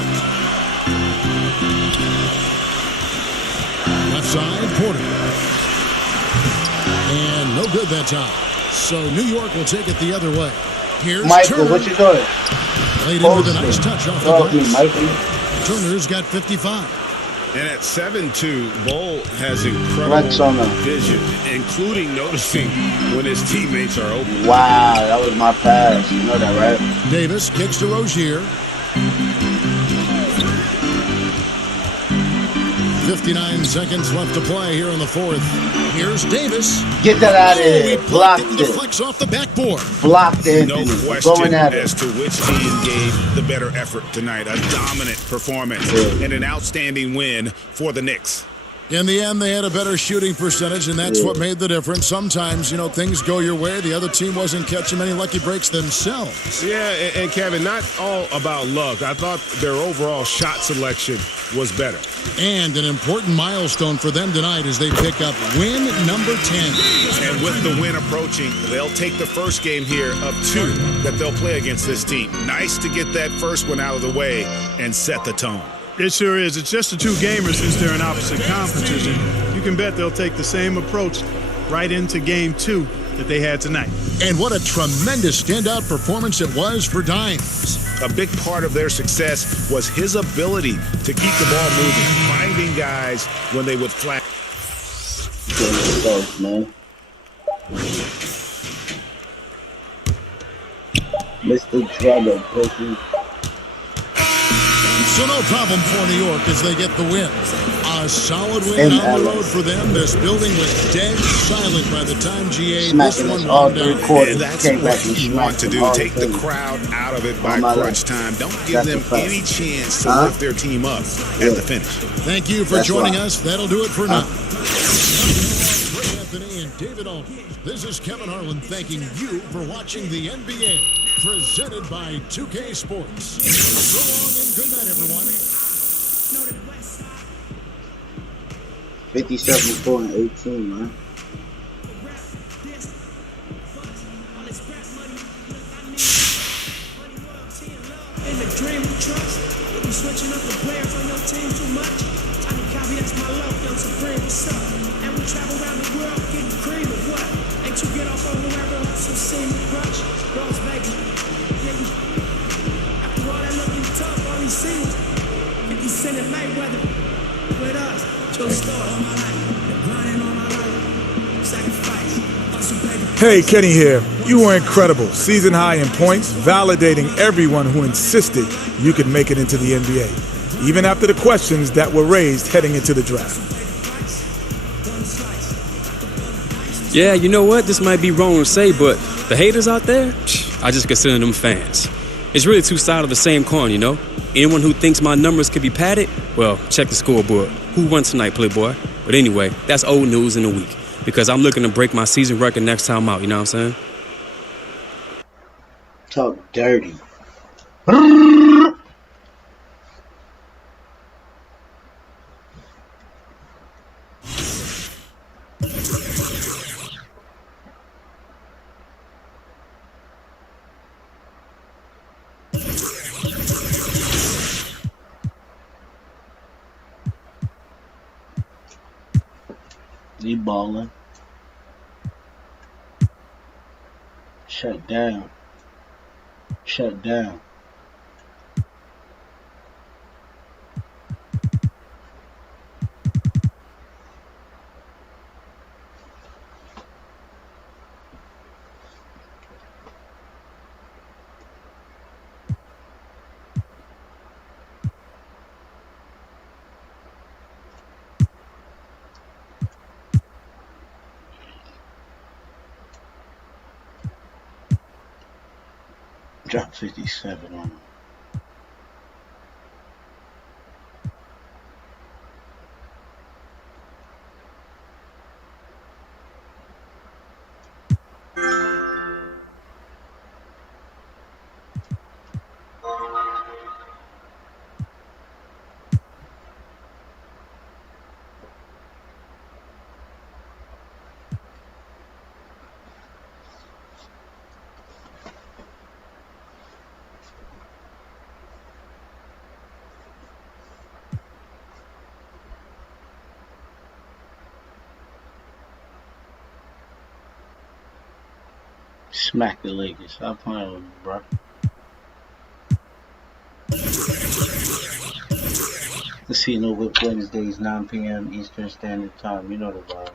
Left side, Porter. And no good that time. So New York will take it the other way. Here's Michael, Turner. what you doing? Laid in with a nice touch off the glass. Turner's got 55. And at 7'2", Bol has incredible vision, including noticing when his teammates are open. Wow, that was my pass. You know that, right? Davis kicks to Rozier. 59 seconds left to play here in the fourth. Here's Davis. Get that out of here. Blocked it. Deflects off the backboard. Blocked it. No question as to which team gave the better effort tonight. A dominant performance and an outstanding win for the Knicks. In the end, they had a better shooting percentage, and that's what made the difference. Sometimes, you know, things go your way. The other team wasn't catching many lucky breaks themselves. Yeah, and Kevin, not all about luck. I thought their overall shot selection was better. And an important milestone for them tonight as they pick up win number 10. And with the win approaching, they'll take the first game here of 2 that they'll play against this team. Nice to get that first one out of the way and set the tone. It sure is. It's just a 2-gamer since they're in opposite conferences, and you can bet they'll take the same approach right into game 2 that they had tonight. And what a tremendous standout performance it was for Dimes. A big part of their success was his ability to keep the ball moving, finding guys when they would flat. Man. Mr. Trouble, pussy. So no problem for New York as they get the win. A solid win on the road for them. This building was dead silent by the time GA this one wound down. And that's what you want to do. Take the crowd out of it by crunch time. Don't give them any chance to lift their team up at the finish. Thank you for joining us. That'll do it for now. Anthony and David Alden. This is Kevin Harlan thanking you for watching the NBA, presented by 2K Sports. So long and good night, everyone. 57-4 and 18, man. In the dream of trust, you switching up the players on your team too much. Tiny copy, that's my love, young Supreme, what's up? And we travel around the world getting cream or what? Ain't you get off on whoever else who seen the brunch? Rose Vegas, nigga. After all that looking tough, all he see was 50 Cent and Mayweather with us. True story, all my life, grinding all my life, sacrifice, hustle, baby. Hey, Kenny here. You were incredible. Season high in points, validating everyone who insisted you could make it into the NBA, even after the questions that were raised heading into the draft. Yeah, you know what? This might be wrong to say, but the haters out there, I just consider them fans. It's really two sides of the same coin, you know? Anyone who thinks my numbers could be padded, well, check the scoreboard. Who won tonight, Playboy? But anyway, that's old news in a week, because I'm looking to break my season record next time out, you know what I'm saying? Talk dirty. You ballin'. Shut down. Shut down. Drop 57 on him. Smack the Lakers. Stop playing with me, bro. Casino Whip Wednesdays, 9 p.m. Eastern Standard Time. You know the vibe.